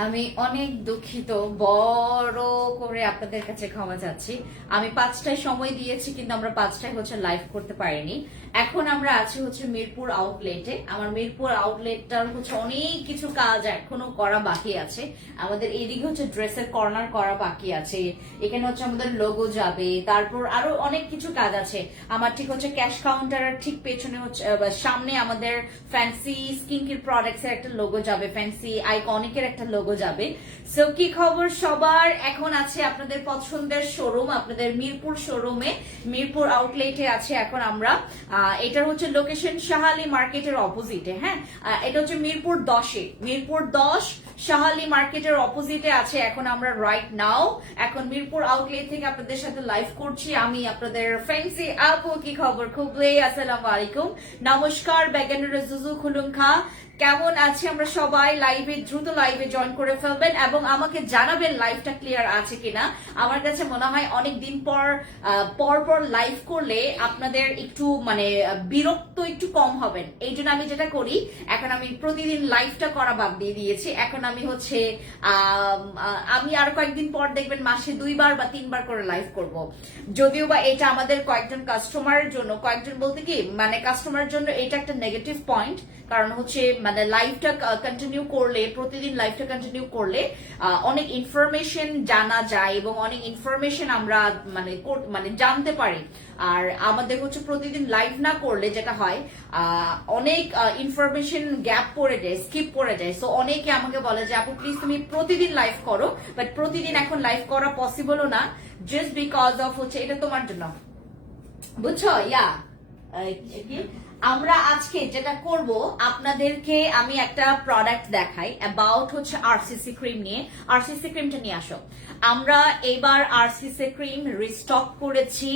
আমি অনেক দুঃখিত, বড় করে আপনাদের কাছে ক্ষমা চাচ্ছি। আমি 5টায় সময় দিয়েছি, কিন্তু আমরা 5টায় লাইভ করতে পারিনি। এখন আমরা আছি মিরপুর আউটলেটে। আমার মিরপুর আউটলেটটার অনেক কিছু কাজ এখনো করা বাকি আছে। আমাদের এদিকে ড্রেসের কর্নার করা বাকি আছে, এখানে আমাদের লোগো যাবে, তারপর আরো অনেক কিছু কাজ আছে। আমার ঠিক ক্যাশ কাউন্টারের ঠিক পেছনে সামনে আমাদের ফ্যান্সি স্কিন কেয়ার প্রোডাক্টস এর একটা লোগো যাবে, ফ্যান্সি আইকনিকের একটা লোগো যাবে। সো কি খবর সবার? এখন আছে আপনাদের পছন্দের শোরুম, আপনাদের মিরপুর শোরুমে, মিরপুর আউটলেটে আছে এখন আমরা। এটার লোকেশন শাহালি মার্কেটের অপোজিটে। হ্যাঁ, এটা মিরপুর 10-এ, মিরপুর 10 শাহালি মার্কেটের অপোজিটে আছে এখন আমরা রাইট নাও। এখন মিরপুর আউটলেট থেকে আপনাদের সাথে লাইভ করছি আমি, আপনাদের ফ্যান্সি আপু। কি খবর? খুবই আসসালামু আলাইকুম, নমস্কার, বেগানুর জুজু খুলুম খা। কেমন আছি আমরা সবাই? লাইভে দ্রুত লাইভে জয়েন করে ফেলবেন এবং আমাকে জানাবেন লাইভটা ক্লিয়ার আছে কিনা। আমার কাছে মনে হয় অনেক দিন পর পর লাইভ করলে আপনাদের একটু বিরক্ত একটু কম হবেন। এই জন্য আমি যেটা করি, এখন আমি প্রতিদিন লাইভটা করা বাদ দিয়ে দিয়েছি। এখন আমি আমি আর কয়েকদিন পর দেখবেন মাসে 2বার বা 3বার করে লাইভ করব। যদিও বা এটা আমাদের কয়েকজন কাস্টমারের জন্য, কয়েকজন বলতে কি কাস্টমারের জন্য এটা একটা নেগেটিভ পয়েন্ট। কারণ লাইভটা কন্টিনিউ করলে, প্রতিদিন লাইভটা কন্টিনিউ করলে অনেক ইনফরমেশন জানা যায় এবং অনেক ইনফরমেশন আমরা জানতে পারি। আর আমাদের প্রতিদিন লাইভ না করলে যেটা হয়, অনেক ইনফরমেশন গ্যাপ পড়ে যায়, স্কিপ পড়ে যায়। সো অনেকে আমাকে বলে যে আপু প্লিজ তুমি প্রতিদিন লাইভ করো, বাট প্রতিদিন এখন লাইভ করা পসিবলও না, জাস্ট বিকজ অফ এটা তোমার জন্য, বুঝছো? ইয়া আমরা আজকে যেটা করব, আপনাদেরকে আমি একটা প্রোডাক্ট দেখাই অ্যাবাউট আরসিসি ক্রিম নিয়ে। আরসিসি ক্রিমটা নিয়ে আসো। আমরা এবার আরসিসি ক্রিম রিস্টক করেছি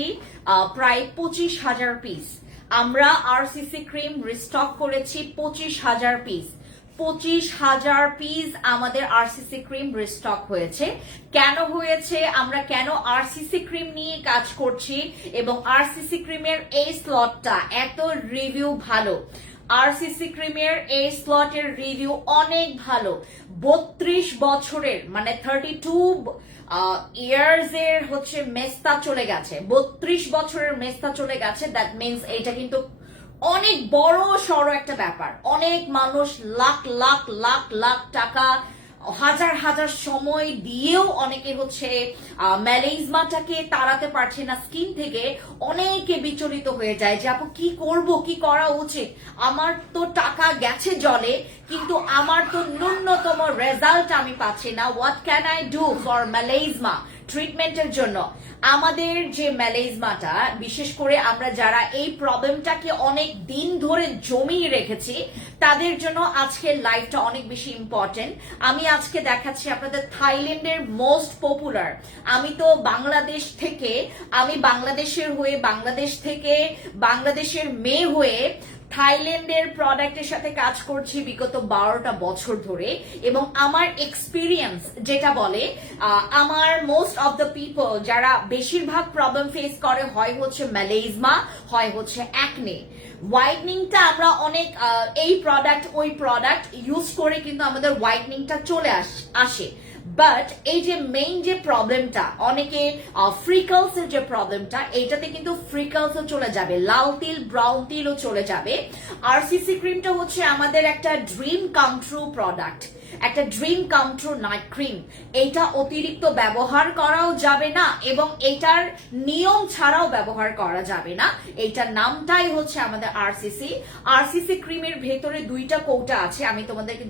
প্রায় 25,000 পিস। আমরা আরসিসি ক্রিম রিস্টক করেছি 25,000 পিস। 25,000 পিস আমাদের আরসিসি ক্রিম রিস্টক হয়েছে। কেন হয়েছে, আমরা কেন আরসিসি ক্রিম নিয়ে কাজ করছি এবং আরসিসি ক্রিমের এই স্লটটা এত রিভিউ ভালো। আরসিসি ক্রিমের এই স্লটের রিভিউ অনেক ভালো। 32 বছরের 32 ইয়ার্স এর মেস্তা চলে গেছে, 32 বছরের মেস্তা চলে গেছে। দ্যাট মিনস এটা কিন্তু অনেক বড় সড়ো একটা ব্যাপার। অনেক মানুষ লাখ লাখ লাখ লাখ টাকা, হাজার হাজার সময় দিয়েও অনেকে ম্যালেজমাটাকে তাড়াতে পারছে না স্কিন থেকে। অনেকে বিচলিত হয়ে যায় যে আপু কি করব, কি করা উচিত। আমার তো টাকা গেছে জলে, কিন্তু আমার তো ন্যূনতম রেজাল্ট আমি পাচ্ছি না। What can I do for melasma ট্রিটমেন্টের জন্য? আমাদের যে ম্যালেজমাটা, বিশেষ করে আমরা যারা এই প্রবলেমটাকে অনেক দিন ধরে জমিয়ে রেখেছি, তাদের জন্য আজকের লাইভটা অনেক বেশি ইম্পর্টেন্ট। আমি আজকে দেখাচ্ছি আপনাদের থাইল্যান্ডের মোস্ট পপুলার। আমি তো বাংলাদেশ থেকে, আমি বাংলাদেশের হয়ে, বাংলাদেশ থেকে বাংলাদেশের মেয়ে হয়ে থাইল্যান্ডের প্রোডাক্টের সাথে কাজ করছি বিগত 12টা বছর ধরে। এবং আমার এক্সপিরিয়েন্স যেটা বলে, আমার মোস্ট অফ দ্য পিপল যারা বেশিরভাগ প্রবলেম ফেস করে, হয় ম্যালেজমা, হয় অ্যাকনে। হোয়াইটনিংটা আমরা অনেক এই প্রোডাক্ট ওই প্রোডাক্ট ইউজ করে কিন্তু আমাদের হোয়াইটনিংটা চলে আসে। বাট এই যে মেইন যে প্রবলেমটা, অনেকে ফ্রিকলস এর যে প্রবলেমটা, এইটাতে কিন্তু ফ্রিকলসও চলে যাবে, লাল তিল, ব্রাউন তিলও চলে যাবে। আরসিসি ক্রিমটা আমাদের একটা ড্রিম কাম ট্রু প্রোডাক্ট, একটা dream come true night cream. এটা অতিরিক্ত ব্যবহার করাও যাবে না এবং এটার নিয়ম ছাড়াও ব্যবহার করা যাবে না। এইটার নামটাই আমাদের আরসিসি। আরসিসি ক্রিমের ভেতরে 2টা কৌটা আছে। আমি তোমাদেরকে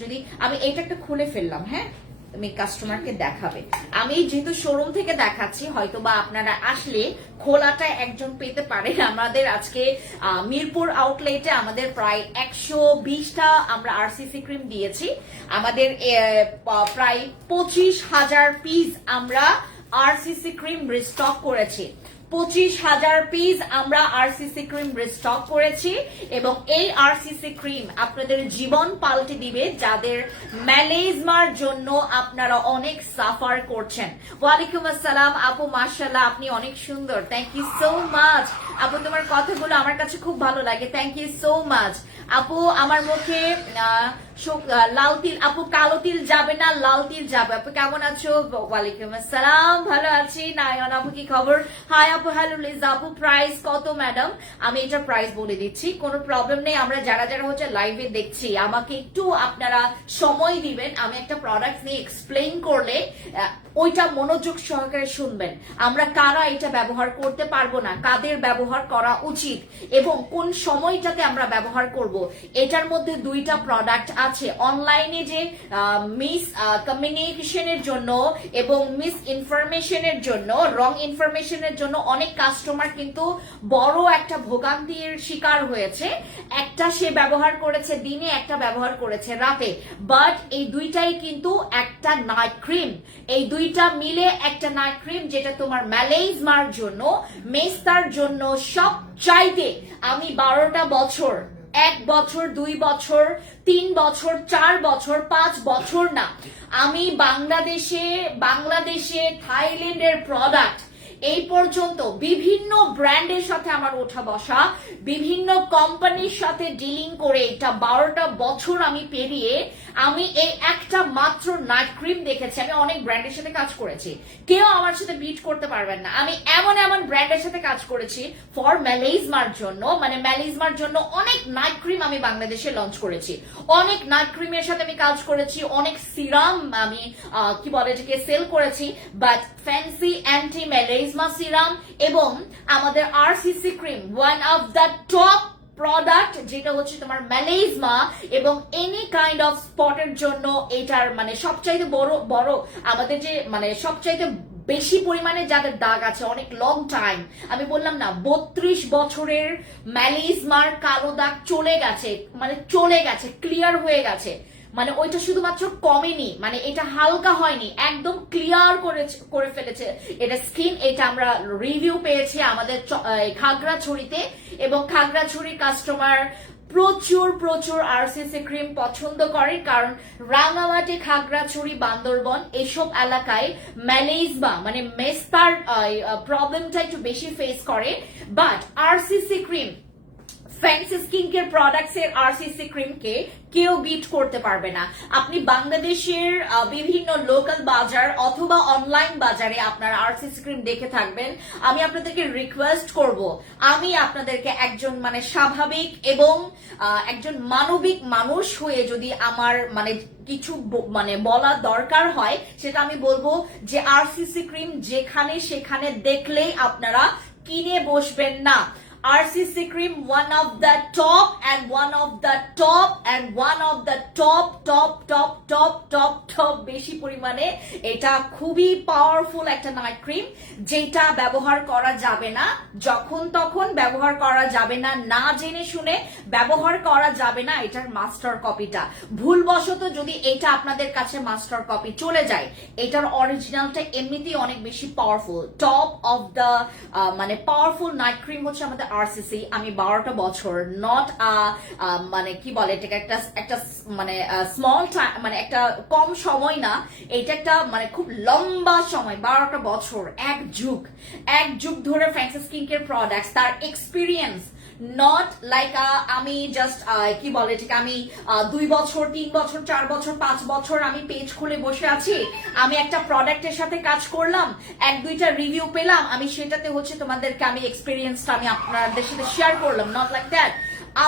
আমি এটা একটা খুলে ফেললাম, হ্যাঁ, তুমি কাস্টমারকে দেখাবে। আমি যেহেতু শোরুম থেকে দেখাচ্ছি, হয়তো বা আপনারা আসলে খোলাটা একজন পেতে পারে। আমাদের আজকে মিরপুর আউটলেটে আমাদের প্রায় 120টা আমরা আরসিসি ক্রিম দিয়েছি। আমাদের প্রায় 25,000 পিস আমরা আরসিসি ক্রিম রিস্টক করেছি। 25,000 পিস আমরা আরসিসি ক্রিম রিস্টক করেছি এবং এই আরসিসি ক্রিম আপনাদের জীবন পাল্টে দিবে, যাদের ম্যালেজমার জন্য আপনারা অনেক সাফার করছেন। ওয়ালাইকুম আসসালাম আপু, মাশাআল্লাহ আপনি অনেক সুন্দর, থ্যাংক ইউ সো মাচ আপু। তোমার কথাগুলো আমার কাছে খুব ভালো লাগে, থ্যাংক ইউ সো মাচ আপু। আমার মুখে লাল তিল আপু, কালো তিল যাবে না, লাল তিল যাবে। আপু কেমন আছো? ওয়ালাইকুম আসসালাম, ভালো আছি। নায়ন আপু কি খবর? হাই আপু, হ্যালো লিজা আপু। প্রাইস কত ম্যাডাম? আমি এটার প্রাইস বলে দিচ্ছি, কোনো প্রবলেম নেই। আমরা যারা যারা হচ্ছে লাইভে দেখছি, আমাকে একটু আপনারা সময় দিবেন। আমি একটা প্রোডাক্ট নিয়ে এক্সপ্লেইন করলে ওইটা মনোযোগ সহকারে শুনবেন। আমরা কারা এটা ব্যবহার করতে পারবো না, কাদের ব্যবহার করা উচিত এবং কোন সময়টাতে আমরা ব্যবহার করব, এটার মধ্যে দুইটা প্রোডাক্ট আছে। অনলাইনে যে মিস কমিউনিকেশনের জন্য এবং মিস ইনফরমেশনের জন্য, রং ইনফরমেশনের জন্য অনেক কাস্টমার কিন্তু বড় একটা ভোগান্তির শিকার হয়েছে। একটা সে ব্যবহার করেছে দিনে, একটা ব্যবহার করেছে রাতে, বাট এই দুইটাই কিন্তু একটা নাইট ক্রিম। এই দুইটা মিলে একটা নাইট ক্রিম, যেটা তোমার ম্যালেজমার জন্য, মেস্তার জন্য সব চাইতে। আমি 12টা বছর, 1 বছর, 2 বছর, 3 বছর, 4 বছর, 5 বছর না, আমি বাংলাদেশে থাইল্যান্ডের প্রোডাক্ট এই পর্যন্ত বিভিন্ন ব্র্যান্ডের সাথে আমার ওঠা বসা, বিভিন্ন কোম্পানির সাথে ডিলিং করে এটা 12টা বছর আমি পেরিয়ে আমি এই একটা মাত্র নাইট ক্রিম দেখেছি। আমি অনেক ব্র্যান্ডের সাথে কাজ করেছি, কেউ আমার সাথে বিট করতে পারবেন না। আমি এমন এমন ব্র্যান্ডের সাথে কাজ করেছি ফর ম্যালেজমার জন্য, মানে ম্যালেজমার জন্য অনেক নাইট ক্রিম আমি বাংলাদেশে লঞ্চ করেছি। অনেক নাইট ক্রিমের সাথে আমি কাজ করেছি, অনেক সিরাম আমি কি বলে এটাকে সেল করেছি, but fancy anti melasma serum এবং আমাদের RCC cream, one of the top product, যেটা হচ্ছে তোমার ম্যালেজমা এবং এনি কাইন্ড অফ স্পটের জন্য এটার মানে সবচাইতে বড় আমাদের যে মানে সবচাইতে বেশি পরিমাণে যাদের দাগ আছে অনেক লং টাইম, আমি বললাম না 32 বছরের ম্যালেজমার কালো দাগ চলে গেছে, মানে চলে গেছে, ক্লিয়ার হয়ে গেছে। মানে ওইটা শুধুমাত্র কমেনি, মানে এটা হালকা হয়নি, একদম ক্লিয়ার করে ফেলেছে এটা স্কিন। এটা আমরা রিভিউ পেয়েছি আমাদের খাগড়াছড়িতে, এবং খাগড়াছড়ির কাস্টমার প্রচুর আরসিসি ক্রিম পছন্দ করে, কারণ রাঙামাটি, খাগড়াছড়ি, বান্দরবন এইসব এলাকায় ম্যালেজমা মানে মেস্তার প্রবলেমটা একটু বেশি ফেস করে। But RCC cream, fancy skin care products এর আরসিসি ক্রিমকে কেউ বিট করতে পারবে না। আপনি বাংলাদেশের বিভিন্ন লোকাল বাজার অথবা অনলাইন বাজারে আপনার আরসিসি ক্রিম দেখে থাকবেন। আমি আপনাদেরকে রিকোয়েস্ট করব, আমি আপনাদেরকে একজন মানে স্বাভাবিক এবং একজন মানবিক মানুষ হয়ে যদি আমার মানে কিছু মানে বলা দরকার হয়, সেটা আমি বলবো যে আরসিসি ক্রিম যেখানে সেখানে দেখলেই আপনারা কিনে বসবেন না। RCC cream, one of the top and one of the top and one of the top বেশি পরিমাণে এটা খুবই পাওয়ারফুল একটা নাইট ক্রিম, যেটা ব্যবহার করা যাবে না যখন তখন, ব্যবহার করা যাবে না না জেনে শুনে, ব্যবহার করা যাবে না এটার মাস্টার কপিটা। ভুলবশত যদি এটা আপনাদের কাছে মাস্টার কপি চলে যায়, এটার অরিজিনালটা এমনিতেই অনেক বেশি পাওয়ারফুল। টপ অফ দ্য মানে পাওয়ারফুল নাইট ক্রিম হচ্ছে আমাদের আরসিসি। আমি 12টা বছর, নট মানে কি বলে এটাকে একটা মানে স্মল টাইম, মানে একটা কম সময় না, এটা একটা মানে খুব লম্বা সময়। 12টা বছর, এক যুগ ধরে ফ্যান্সি স্কিন কেয়ার প্রোডাক্টস, তার এক্সপিরিয়েন্স, নট লাইক আমি জাস্ট কি বলে এটাকে আমি 2 বছর, 3 বছর, 4 বছর, 5 বছর আমি পেজ খুলে বসে আছি, আমি একটা প্রোডাক্টের সাথে কাজ করলাম, 1-2টা রিভিউ পেলাম, আমি সেটাতে হচ্ছে তোমাদেরকে আমি এক্সপিরিয়েন্সটা আমি আপনাদের সাথে শেয়ার করলাম, নট লাইক দ্যাট।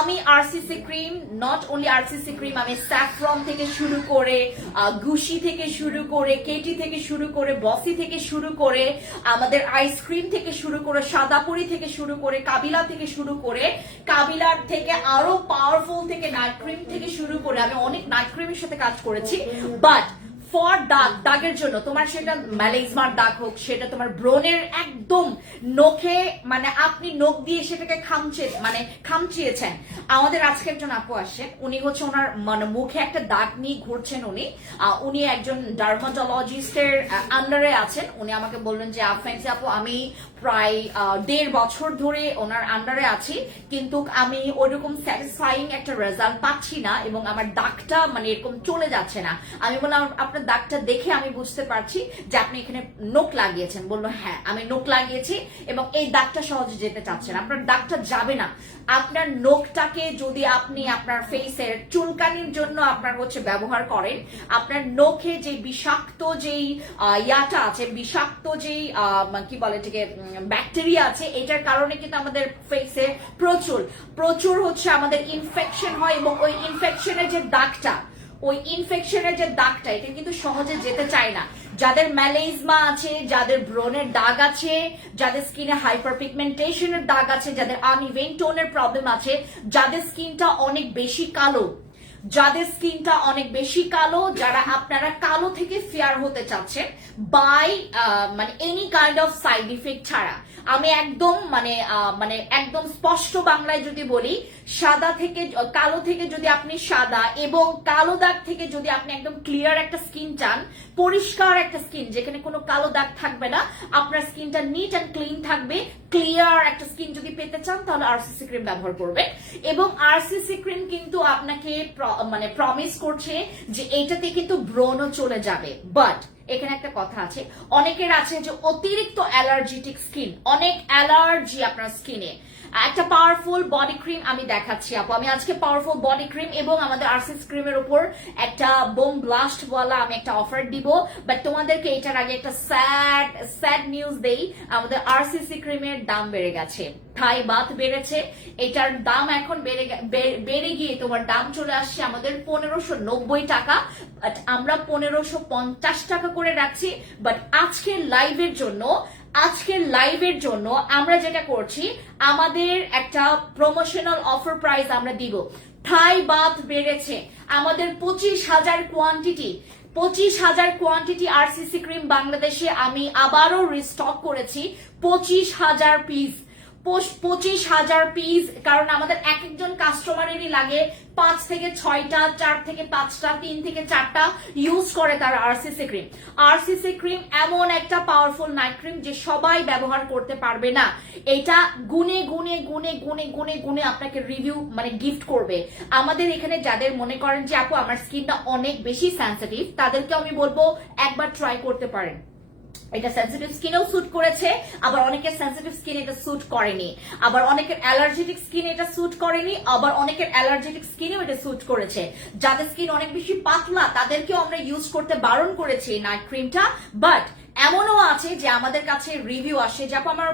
আমি RCC cream, not only RCC cream, আমি স্যাফরন থেকে শুরু করে, গুশি থেকে শুরু করে, কেটি থেকে শুরু করে, বসি থেকে শুরু করে, আমাদের আইসক্রিম থেকে শুরু করে, সাদাপুরি থেকে শুরু করে, কাবিলা থেকে শুরু করে, কাবিলার থেকে আরো পাওয়ারফুল থেকে নাইট ক্রিম থেকে শুরু করে আমি অনেক নাইট ক্রিমের সাথে কাজ করেছি। বাট ফর দাগের জন্য, তোমার সেটা ম্যালেজমার দাগ হোক, সেটা তোমার ব্রণের একদম নখে, মানে আপনি নখ দিয়ে সেটাকে খামচিয়েছেন। আমাদের আজকে একজন আপু আসেন, উনি হচ্ছে ওনার মানে মুখে একটা দাগ নিয়ে ঘুরছেন। উনি একজন ডার্মাটোলজিস্টের আন্ডারে আছেন। উনি আমাকে বললেন যে ফ্যান্সি আপু, আমি প্রায় 1.5 বছর ধরে ওনার আন্ডারে আছি, কিন্তু আমি ওইরকম স্যাটিসফাইং একটা রেজাল্ট পাচ্ছি না এবং আমার দাগটা মানে এরকম চলে যাচ্ছে না। আমি বললাম আপনার আপনার দাগটা দেখে আমি বুঝতে পারছি যে আপনি এখানে নোক লাগিয়েছেন। বললো হ্যাঁ আমি নোক লাগিয়েছি এবং এই দাগটা সহজে যেতে চাচ্ছেন। আপনার দাগটা যাবে না। আপনার নোকটাকে যদি আপনি আপনার ফেসের চুলকানির জন্য আপনার হচ্ছে ব্যবহার করেন, আপনার নখে যে বিষাক্ত যেই ইয়াটা আছে, বিষাক্ত যেই কি বলে এটাকে ব্যাকটেরিয়া আছে, এটার কারণে কিন্তু আমাদের ফেসে প্রচুর প্রচুর হচ্ছে আমাদের ইনফেকশন হয় এবং ওই ইনফেকশনের যে দাগটা, ওই ইনফেকশনের যে দাগটা এটা কিন্তু সহজে যেতে চায় না। যাদের ম্যালেজমা আছে, যাদের ব্রণের দাগ আছে, যাদের স্কিনে হাইপার পিগমেন্টেশনের দাগ আছে, যাদের আনইভেন টোনের প্রবলেম আছে, যাদের স্কিনটা অনেক বেশি কালো, যাদের স্কিনটা অনেক বেশি কালো, যারা আপনারা কালো থেকে ফেয়ার হতে চাচ্ছেন বাই মানে any kind of side effect ছাড়া, আমি একদম মানে একদম স্পষ্ট বাংলায় যদি বলি, সাদা থেকে কালো থেকে যদি আপনি সাদা এবং কালো দাগ থেকে যদি আপনি একদম ক্লিয়ার একটা স্কিন চান, পরিষ্কার একটা স্কিন যেখানে কোনো কালো দাগ থাকবে না, আপনার স্কিনটা নিট অ্যান্ড ক্লিন থাকবে, ক্লিয়ার একটা স্কিন যদি পেতে চান তাহলে আরসিসি ক্রিম ব্যবহার করবে। এবং আরসিসি ক্রিম কিন্তু আপনাকে মানে প্রমিস করছে যে এইটাতে কিন্তু ব্রণও চলে যাবে। বাট এখানে একটা কথা আছে, অনেকের আছে যে অতিরিক্ত অ্যালার্জিটিক স্কিন, অনেক অ্যালার্জি আপনার স্কিনে। একটা পাওয়ারফুল বডি ক্রিম আমি দেখাচ্ছি আপু, আমি আজকে পাওয়ারফুল বডি ক্রিম এবং আমাদের আরসিসি ক্রিমের উপর একটা বোম ব্লাস্ট বলা আমি একটা অফার দিব। বাট তোমাদেরকে এটার আগে একটা স্যাড নিউজ দেই, আমাদের আরসিসি ক্রিমের দাম বেড়ে গেছে, থাই বাত বেড়েছে, এটার দাম এখন বেড়ে গিয়ে তোমার দাম চলে আসছে আমাদের 1590 টাকা। বাট আমরা 1550 টাকা করে রাখছি। বাট আজকের লাইভের জন্য আমরা যেটা করছি, আমাদের একটা প্রমোশনাল অফার প্রাইস আমরা দিব। থাই বাত বেড়েছে, আমাদের 25,000 কোয়ান্টিটি আরসিসি ক্রিম বাংলাদেশে আমি আবারও রিস্টক করেছি, 25,000 পিস, 25,000 পিস। কারণ আমাদের এক একজন কাস্টমারেরই লাগে 5 থেকে 6টা, 4 থেকে 5টা, 3 থেকে 4টা ইউজ করে তারা আরসিসি ক্রিম। আরসিসি ক্রিম এমন একটা পাওয়ারফুল নাইট ক্রিম যে সবাই ব্যবহার করতে পারবে না। এটা গুনে গুনে গুনে গুনে গুনে গুনে আপনাকে রিভিউ মানে গিফট করবে। আমাদের এখানে যাদের মনে করেন যে আপু আমার স্কিনটা অনেক বেশি সেন্সিটিভ, তাদেরকে আমি বলবো একবার ট্রাই করতে পারেন। এটা সেন্সিটিভ স্কিনেও স্যুট করেছে, আবার অনেকের সেন্সিটিভ স্কিন এটা স্যুট করেনি, আবার অনেকের অ্যালার্জেটিক স্কিন এটা স্যুট করেনি, আবার অনেকের অ্যালার্জেটিক স্কিনেও এটা স্যুট করেছে। যাদের স্কিন অনেক বেশি পাতলা তাদেরকেও আমরা ইউজ করতে বারণ করেছি নাইট ক্রিমটা। বাট এমনও আছে যে আমাদের কাছে রিভিউ আসে, যেমন আমার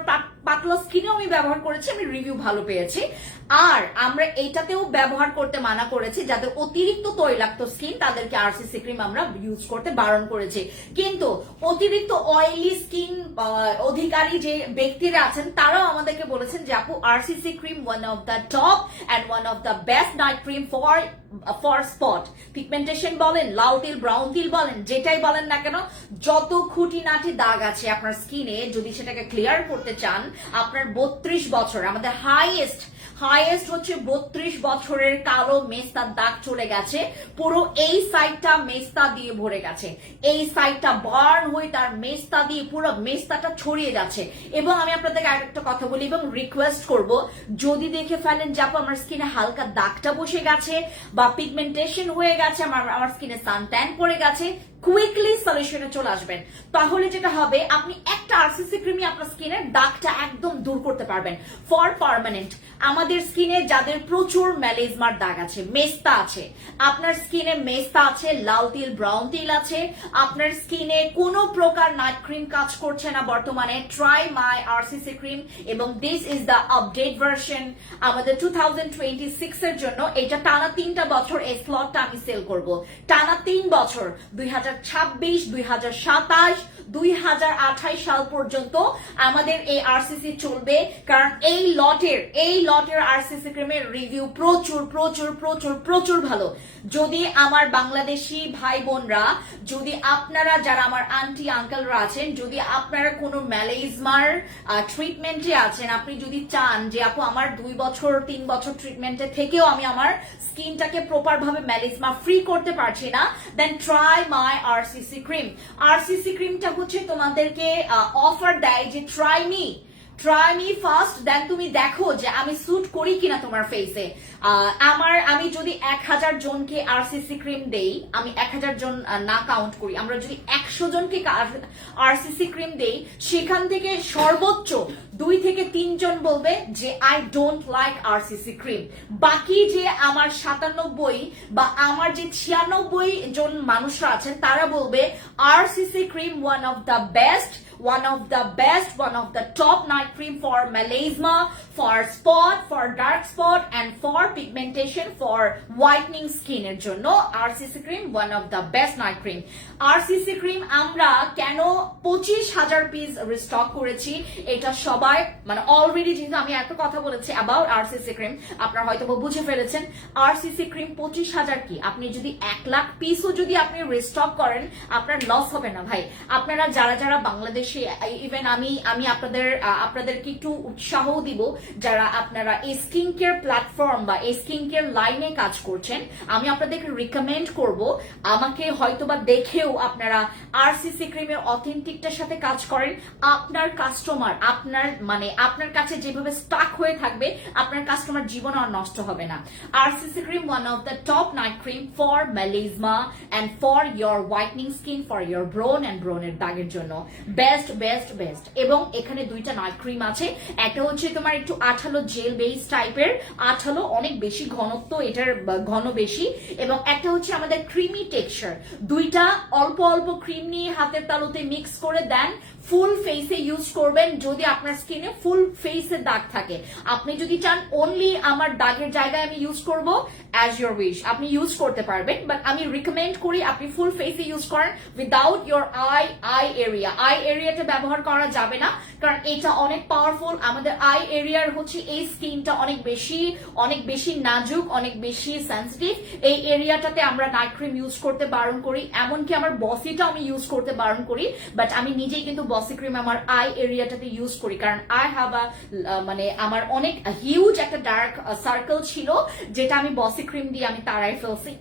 পাতলা স্কিনেও আমি ব্যবহার করেছি, আমি রিভিউ ভালো পেয়েছি। আর আমরা এটাতেও ব্যবহার করতে মানা করেছি, যাদের অতিরিক্ত তৈলাক্ত স্কিন তাদেরকে আরসিসি ক্রিম আমরা ইউজ করতে বারণ করেছি। কিন্তু অতিরিক্ত অয়েলি স্কিন অধিকারী যে ব্যক্তিরা আছেন তারাও আমাদেরকে বলেছেন যে আপু RCC cream one of the top and one of the best night cream for spot pigmentation বলেন, লাল তিল, ব্রাউন তিল বলেন, যেটাই বলেন না কেন, যত খুঁটিনাটি দাগ আছে আপনার স্কিনে যদি সেটাকে ক্লিয়ার করতে চান, আপনার 32 বছর আমাদের হাইয়েস্ট হচ্ছে 32 বছরের কালো মেস্তার দাগ চলে গেছে, পুরো এই সাইডটা মেস্তা দিয়ে ভরে গেছে, এই সাইডটা বার্ন হয়ে তার মেস্তা দিয়ে পুরো মেস্তাটা ছড়িয়ে যাচ্ছে। এবং আমি আপনাদেরকে আরেকটা কথা বলি এবং রিকোয়েস্ট করব, যদি দেখে ফেলেন যে আপু আমার স্কিনে হালকা দাগটা বসে গেছে বা পিগমেন্টেশন হয়ে গেছে, আমার স্কিনে সান ট্যান পড়ে গেছে, কুইকলি সলিউশনে চলে আসবেন। তাহলে যেটা হবে, আপনি একটা আরসিসি ক্রিমই আপনার স্কিনের দাগটা একদম দূর করতে পারবেন ফর পার্মানেন্ট। আমাদের স্কিনে যাদের প্রচুর ম্যালেজমার দাগ আছে, মেস্তা আছে, আপনার স্কিনে মেস্তা আছে, লাল তিল, ব্রাউন তিল আছে, আপনার স্কিনে কোনো প্রকার নাইট ক্রিম কাজ করছে না বর্তমানে, ট্রাই মাই আরসিসি ক্রিম। এবং this is the update version আমাদের 2026 এর জন্য। এটা টানা 3টা বছর এই স্লটটা আমি সেল করব, টানা 3 বছর, 2026, 2027, 2028 সাল পর্যন্ত আমাদের এই আরসিসি চলবে। কারণ এই লটের আরসিসি ক্রিমের রিভিউ প্রচুর প্রচুর প্রচুর প্রচুর ভালো। যদি আমার বাংলাদেশি ভাই বোনরা, যদি আপনারা যারা আমার আন্টি আঙ্কেলরা আছেন, যদি আপনারা কোনো ম্যালেজমার ট্রিটমেন্টে আছেন, আপনি যদি চান যে আপু আমার 2 বছর 3 বছর ট্রিটমেন্টে থেকেও আমি আমার স্কিনটাকে প্রপার ভাবে ম্যালেজমা ফ্রি করতে পারছি না, then try my RCC cream. RCC ক্রিমটা হচ্ছে তোমাদেরকে অফার দেয় যে try me, try me first, then তুমি দেখো যে আমি স্যুট করি কিনা তোমার ফেসে। আমি যদি 1000 জনকে আরসিসি ক্রিম দেই, আমি 1000 জন না কাউন্ট করি, আমরা যদি 100 জনকে আরসিসি ক্রিম দেই, সেখান থেকে সর্বোচ্চ 2 থেকে 3 জন বলবে যে I don't like RCC cream. বাকি যে আমার 97 বা আমার যে 96 জন মানুষরা আছেন তারা বলবে RCC cream one of the best, one of the top night cream for melasma, for spot, for dark spot and for pigmentation, for whitening skin এর জন্য RCC cream one of the best night cream। RCC cream আমরা কেন 25,000 piece restock করেছি, এটা সবাই মানে already, যেহেতু আমি এত কথা বলেছি অ্যাবাউট আরসিসি ক্রিম, আপনারা হয়তো বুঝে ফেলেছেন। আরসিসি ক্রিম 25,000 কি, আপনি যদি 1 লাখ পিসও যদি আপনি রিস্টক করেন আপনার লস হবে না ভাই। আপনারা যারা বাংলাদেশ, ইভেন আমি আপনাদেরকে একটু উৎসাহ দিব, যারা আপনারা এই স্কিন কেয়ার প্ল্যাটফর্ম বা এই স্কিন কেয়ার লাইনে কাজ করছেন, আমি আপনাদেরকে রিকমেন্ড করব আমাকে হয়তোবা দেখেও আপনারা আরসিসি ক্রিমের অথেন্টিকটার সাথে কাজ করেন। আপনার কাস্টমার আপনার কাছে যেভাবে স্টাক হয়ে থাকবে, আপনার কাস্টমার জীবন আর নষ্ট হবে না। RCC cream one of the top night cream for melasma and for your whitening skin, for your brown and ব্রোনের দাগের জন্য বেস্ট। এবং এখানে 2টা নাইট ক্রিম আছে, একটা হচ্ছে তোমার একটু আঠালো জেল বেস টাইপের, আঠালো অনেক বেশি ঘনত্ব, এটার ঘন বেশি, এবং একটা হচ্ছে আমাদের ক্রিমি টেক্সচার। 2টা অল্প অল্প ক্রিম নিয়ে হাতের তালুতে মিক্স করে দেন, ফুল ফেসে ইউজ করবেন। যদি আপনার স্কিনে ফুল ফেসে দাগ থাকে, আপনি যদি চান অনলি আমার দাগের জায়গায় আমি ইউজ করব, অ্যাজ ইউর উইশ আপনি ইউজ করতে পারবেন, বাট আমি রিকমেন্ড করি আপনি ফুল ফেসে ইউজ করেন উইদাউট ইয়োর আই এরিয়াতে ব্যবহার করা যাবে না, কারণ এটা অনেক পাওয়ারফুল। আমাদের আই এরিয়ার হচ্ছে এই স্কিনটা অনেক বেশি নাজুক, অনেক বেশি সেন্সিটিভ। এই এরিয়াটাতে আমরা নাইট ক্রিম ইউজ করতে বারণ করি, এমনকি আমার বসিটা আমি ইউজ করতে বারণ করি, বাট আমি নিজেই কিন্তু বসি ক্রিম আমার আই এরিয়াটাতে ইউজ করি, কারণ আই হ্যাভ আমার অনেক হিউজ একটা ডার্ক সার্কেল ছিল, যেটা আমি বসি ক্রিম দিয়ে আমি তাড়াই ফেলছি।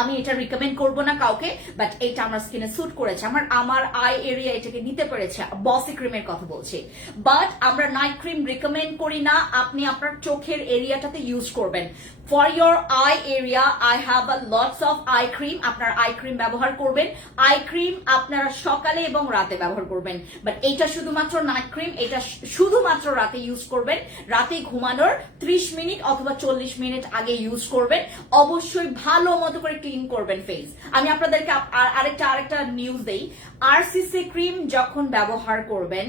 আমি এটা রিকমেন্ড করব না কাউকে, বাট এটা আমার স্কিনে স্যুট করেছে, আমার আই এরিয়া এটাকে নিতে পেরেছে, বসি ক্রিমের কথা বলছি। বাট আমরা নাইট ক্রিম রিকমেন্ড করি না, আপনি আপনার চোখের এরিয়াটাতে ইউজ করবেন। For your I area I have lots of eye cream, আপনার আই ক্রিম ব্যবহার করবেন। আই ক্রিম আপনারা সকালে এবং রাতে ব্যবহার করবেন, বাট এইটা শুধুমাত্র নাইট ক্রিম, এটা শুধুমাত্র রাতে ইউজ করবেন। রাতে ঘুমানোর 30 মিনিট অথবা 40 মিনিট আগে ইউজ করবেন। অবশ্যই ভালো মতো করে ক্লিন করবেন ফেস। আমি আপনাদেরকে আরেকটা নিউজ দেই, আরসিসি ক্রিম যখন ব্যবহার করবেন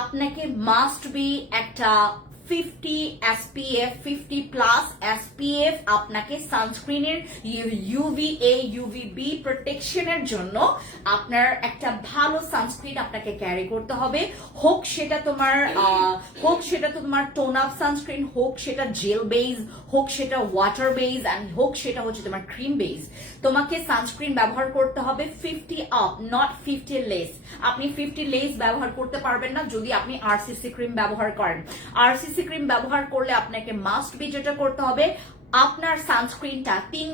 আপনাকে মাস্ট বি একটা 50 SPF 50+ SPF আপনাকে সানস্ক্রিনের UVA UVB প্রোটেকশনের জন্য আপনার একটা ভালো সানস্ক্রিন আপনাকে ক্যারি করতে হবে। হোক সেটা তোমার টোন আপ সানস্ক্রিন, হোক সেটা জেল বেস, হোক সেটা ওয়াটার বেস, এন্ড হোক সেটা হচ্ছে তোমার ক্রিম বেস। তোমাকে সানস্ক্রিন ব্যবহার করতে হবে 50 আপ, নট 50 লেস। আপনি 50 লেস ব্যবহার করতে পারবেন না যদি আপনি আরসিসি ক্রিম ব্যবহার করেন। আরসিসি ক্রিম ব্যবহার করলে আপনাকে মাস্ট বি যেটা করতে হবে, আপনার সানস্ক্রিনটা 3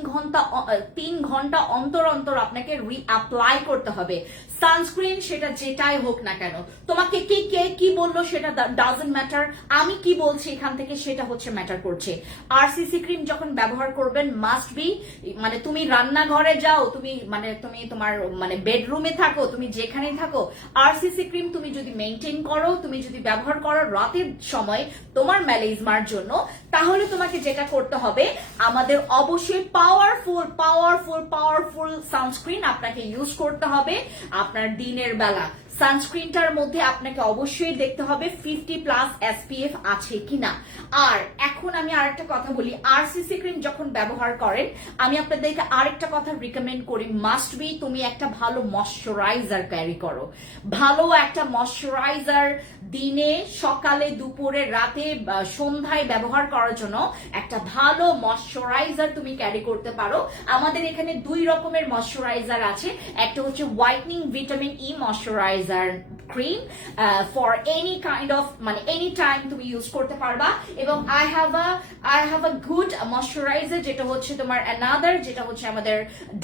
ঘন্টা অন্তর অন্তর আপনাকে রিঅ্যাপ্লাই করতে হবে। সানস্ক্রিন সেটা যেটাই হোক না কেন, তোমাকে কে কি বললো সেটা ডাজন্ট ম্যাটার, আমি কি বলছি এখান থেকে সেটা হচ্ছে ম্যাটার করছে। আরসিসি ক্রিম যখন ব্যবহার করবেন মাস্ট বি, তুমি রান্নাঘরে যাও, তুমি তোমার বেডরুমে থাকো, তুমি যেখানেই থাকো, আরসিসি ক্রিম তুমি যদি মেনটেন করো, তুমি যদি ব্যবহার করো রাতের সময় তোমার মেলাজমার জন্য, তাহলে তোমাকে যেটা করতে হবে, আমাদের অবশ্যই পাওয়ারফুল সানস্ক্রিন আপনাকে ইউজ করতে হবে আপনার দিনের বেলা। সানস্ক্রিনটার মধ্যে আপনাকে অবশ্যই দেখতে হবে 50+ SPF আছে কিনা। আর এখন আমি আরেকটা কথা বলি, আরসিসি ক্রিম যখন ব্যবহার করেন আমি আপনাদেরকে আরেকটা কথা রিকমেন্ড করি, মাস্ট বি তুমি একটা ভালো ময়শ্চারাইজার ক্যারি করো। ভালো একটা ময়শ্চারাইজার দিনে, সকালে, দুপুরে, রাতে, সন্ধ্যায় ব্যবহার করার জন্য একটা ভালো ময়শ্চারাইজার তুমি ক্যারি করতে পারো। আমাদের এখানে 2 রকমের ময়শ্চারাইজার আছে, একটা হচ্ছে whitening vitamin E moisturiser, moisturiser cream for any kind of মানে এনি টাইম তুমি ইউজ করতে পারবা। এবং I have a good moisturiser যেটা হচ্ছে তোমার অ্যানাদার, যেটা হচ্ছে আমাদের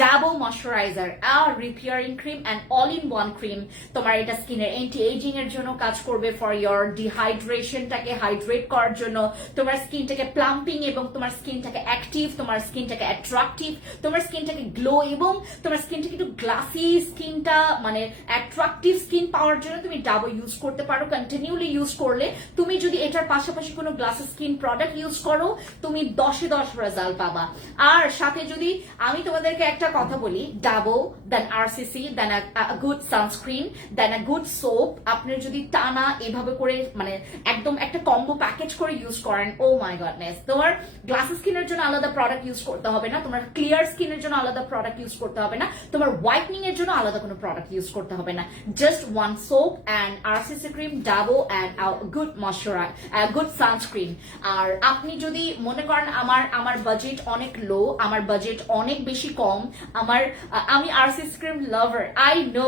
ডাবল ময়শ্চারাইজার আর repairing cream and all in one cream. তোমার এটা স্কিনের অ্যান্টি এজিং এর জন্য কাজ করবে, ফর ইয়োর ডিহাইড্রেশনটাকে হাইড্রেট করার জন্য, তোমার স্কিনটাকে প্লাম্পিং এবং তোমার স্কিনটাকে অ্যাক্টিভ, তোমার স্কিনটাকে অ্যাট্রাকটিভ, তোমার স্কিনটাকে গ্লো এবং তোমার স্কিনটাকে একটু গ্লাসি স্কিনটা মানে অ্যাট্রাকটিভ স্কিন পাওয়ার জন্য তুমি ডাবল ইউজ করতে পারো। কন্টিনিউলি ইউজ করলে তুমি যদি এটার পাশাপাশি কোনো গ্লাসি স্কিন প্রোডাক্ট ইউজ করো তুমি 10-এ 10 রেজাল্ট পাবা। আর সাথে যদি আমি তোমাদেরকে একটা কথা বলি, double then RCC then good sunscreen then a good soap, আপনি যদি টানা এভাবে করে মানে একদম একটা কম্বো প্যাকেজ করে ইউজ করেন, ও মাই গডনেস, তোমার গ্লাসি স্কিনের জন্য আলাদা প্রোডাক্ট ইউজ করতে হবে না, তোমার ক্লিয়ার স্কিনের জন্য আলাদা প্রোডাক্ট ইউজ করতে হবে না, তোমার হোয়াইটনিং এর জন্য আলাদা কোনো প্রোডাক্ট ইউজ করতে হবে না, just one soap and RCC cream, double and good moisturiser, good sunscreen. আর আপনি যদি মনে করেন আমার বাজেট অনেক লো, আমার বাজেট অনেক বেশি কম, আমি RCC cream lover, I know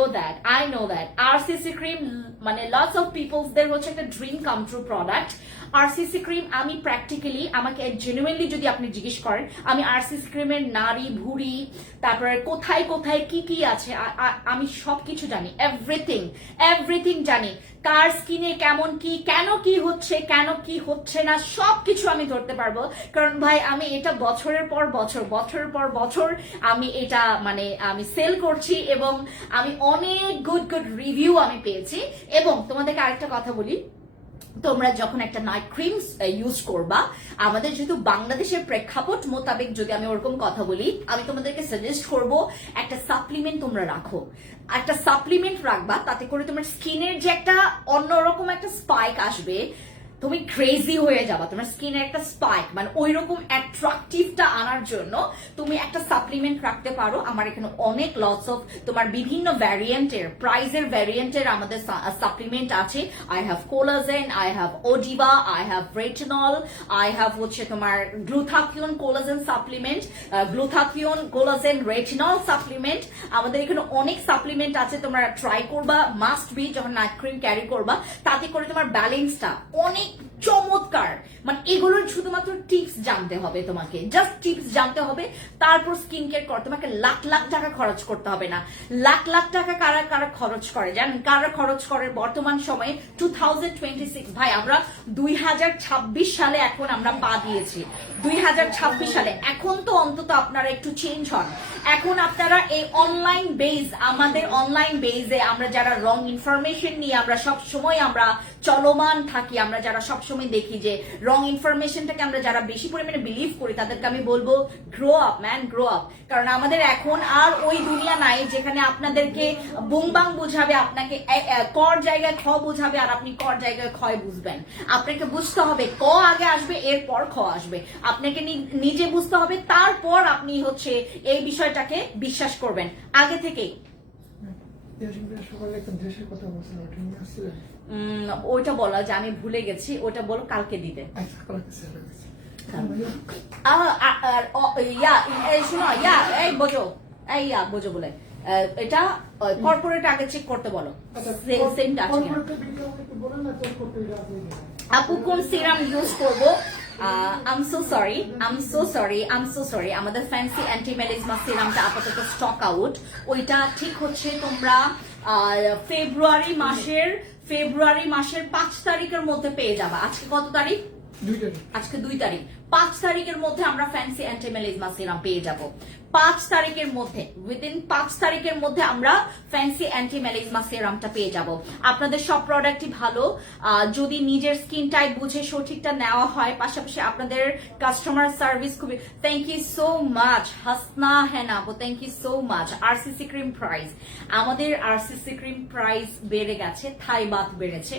that RCC cream মানে লটস অফ পিপলসদের হচ্ছে একটা dream come true product. RCC cream আমি প্র্যাকটিক্যালি আমাকে জেনুইনলি যদি আপনি জিজ্ঞেস করেন, আমি আরসিসি ক্রিমের নাড়ি ভুড়ি তারপরে কোথায় কোথায় কি কি আছে আমি সবকিছু জানি, এভরিথিং জানি, কার স্কিনে কেমন কি কেন কি হচ্ছে কেন কি হচ্ছে না সবকিছু আমি ধরতে পারবো। কারণ ভাই আমি এটা বছরের পর বছর আমি এটা মানে আমি সেল করছি এবং আমি অনেক গুড রিভিউ আমি পেয়েছি। এবং তোমাদেরকে আরেকটা কথা বলি, তোমরা যখন একটা নাইট ক্রিম ইউজ করবা, আমাদের যেহেতু বাংলাদেশের প্রেক্ষাপট মোতাবেক যদি আমি ওরকম কথা বলি, আমি তোমাদেরকে সাজেস্ট করব একটা সাপ্লিমেন্ট তোমরা রাখো, একটা সাপ্লিমেন্ট রাখবা, তাতে করে তোমার স্কিনের যে একটা অন্যরকম একটা স্পাইক আসবে, তুমি ক্রেজি হয়ে যাবা, তোমার স্কিনে একটা স্পাইক মানে ওই রকম অ্যাট্রাকটিভটা আনার জন্য তুমি একটা সাপ্লিমেন্ট রাখতে পারো। আমার এখানে অনেক লটস অফ তোমার বিভিন্ন ভ্যারিয়েন্টের প্রাইজের ভ্যারিয়েন্টের আমাদের সাপ্লিমেন্ট আছে। I have collagen, I have ওডিবা, I have retinol, I have হচ্ছে তোমার glutathione collagen supplement, glutathione collagen retinol supplement. আমাদের এখানে অনেক সাপ্লিমেন্ট আছে, তোমরা ট্রাই করবা, মাস্ট বি যখন নাইট ক্রিম ক্যারি করবা, তাতে করে তোমার ব্যালেন্সটা অনেক চমৎকার। মানে এগুলোর শুধুমাত্র টিপস জানতে হবে, তোমাকে জাস্ট টিপস জানতে হবে, তারপর স্কিন কেয়ার কর। তোমাকে লাখ টাকা খরচ করতে হবে না। লাখ টাকা কারা খরচ করে জানেন? কারা খরচ করে বর্তমান সময়ে 2026? ভাই আমরা 2026 সালে এখন আমরা পা দিয়েছি, 2026 সালে। এখন তো অন্তত আপনারা একটু চেঞ্জ হন। এখন আপনারা এই অনলাইন বেজ, আমাদের অনলাইন বেজে আমরা যারা রং ইনফরমেশন নিয়ে আমরা সব সময় আমরা চলমান থাকি, আমরা যারা সবসময় দেখি যে রং ইনফরমেশনটাকে আমরা যারা বেশি পরিমাণে বিলিভ করি, তাদেরকে আমি বলবো grow up man, grow up. কারণ আমাদের এখন আর ওই দুনিয়া নাই যেখানে আপনাদেরকে বুংবাং বুঝাবে, আপনাকে কর জায়গায় খ বুঝাবে আর আপনি কর জায়গায় ক্ষয় বুঝবেন। আপনাকে বুঝতে হবে ক আগে আসবে, এরপর খ আসবে। আপনাকে নিজে বুঝতে হবে, তারপর আপনি হচ্ছে এই বিষয়টাকে বিশ্বাস করবেন আগে থেকেই। ওইটা বলা যে আমি ভুলে গেছি, ওটা বলো কালকে দিতে। বোঝো বলে এটা কর্পোরেট আগে চেক করতে বলো। আপু কোন সিরাম ইউজ করবো? I'm so sorry. আমাদের ফ্যান্সি অ্যান্টি মেলিজমা সিরামটা আপাতত স্টক আউট। ওইটা ঠিক হচ্ছে তোমরা ফেব্রুয়ারি মাসের 5 তারিখের মধ্যে পেয়ে যাবা। আজকে কত তারিখ? 2 তারিখ। আজকে 2 তারিখ। 5 তারিখের মধ্যে আমরা ফ্যান্সি অ্যান্টি মেলিজমা সিরাম পেয়ে যাব। 5 তারিখের মধ্যে, উইদিন 5 তারিখের মধ্যে আমরা ফ্যান্সি অ্যান্টি মেলিজমা সিরামটা পেয়ে যাব। আপনাদের সব প্রোডাক্টই ভালো, যদি নিজের স্কিন টাইপ বুঝে সঠিকটা নেওয়া হয়, পাশাপাশি আপনাদের কাস্টমার সার্ভিস খুবই। Thank you so much Hasna Hena আপু, thank you so much. RCC cream price, আমাদের আরসিসি ক্রিম প্রাইস বেড়ে গেছে, থাই বাত বেড়েছে।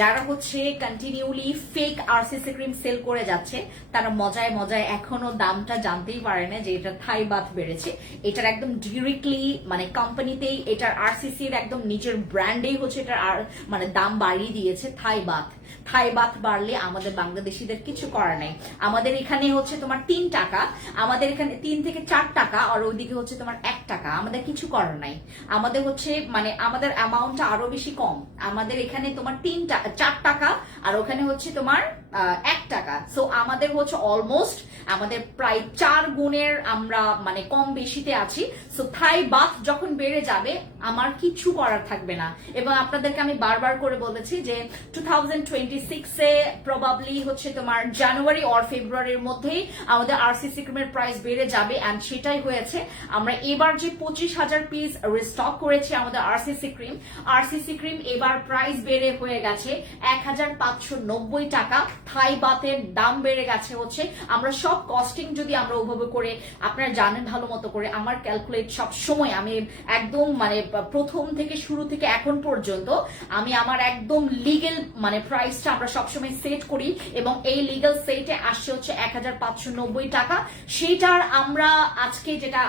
যারা হচ্ছে continually fake RCC cream sale করে যাচ্ছে, আছে তারা মজায় মজায় এখনো দামটা জানতেই পারে না যে এটা থাই বাথ বেড়েছে। এটার একদম ডিরেক্টলি মানে কোম্পানিতেই এটার আরসিসির একদম নিজের ব্র্যান্ডেই হচ্ছে এটার আর মানে দাম বাড়িয়ে দিয়েছে থাই বাথ। থাই বাথ বাড়লে আমাদের বাংলাদেশিদের কিছু করার নাই। আমাদের এখানে হচ্ছে তোমার 3 টাকা, আমাদের এখানে 3 থেকে 4 টাকা, আর ওইদিকে হচ্ছে তোমার 1 টাকা। আমাদের কিছু করার নাই, আমাদের হচ্ছে মানে আমাদের অ্যামাউন্টটা আরো বেশি কম। আমাদের এখানে তোমার 4 টাকা আর ওখানে হচ্ছে তোমার 1 টাকা। সো আমাদের হচ্ছে অলমোস্ট আমাদের প্রায় 4 গুণের আমরা মানে কম বেশিতে আছি। সো থাই বাথ যখন বেড়ে যাবে আমার কিছু করার থাকবে না। এবং আপনাদেরকে আমি বারবার করে বলেছি যে 2026-এ প্রবাবলি হচ্ছে তোমার জানুয়ারি অর ফেব্রুয়ারির মধ্যেই আমাদের আরসিসি ক্রিমের প্রাইস বেড়ে যাবে, এন্ড সেটাই হয়েছে। আমরা এবার যে 25,000 পিস রিস্টক করেছি আমাদের আরসিসি ক্রিম এবার প্রাইস বেড়ে হয়ে গেছে 1,590 টাকা। থাই বাথের দাম বেড়ে গেছে হচ্ছে, আমরা সব কস্টিং যদি আমরা ওভাবে করে আপনারা জানেন ভালো মতো করে, আমার ক্যালকুলেট সব সময় আমি একদম মানে প্রথম থেকে শুরু থেকে এখন পর্যন্ত আমি আমার একদম লিগেল মানে প্রাইসটা আমরা সবসময় সেট করি, এবং এই লিগ্যাল সেটে আসছে হচ্ছে 1,590 টাকা। সেটার আমরা আজকে যেটা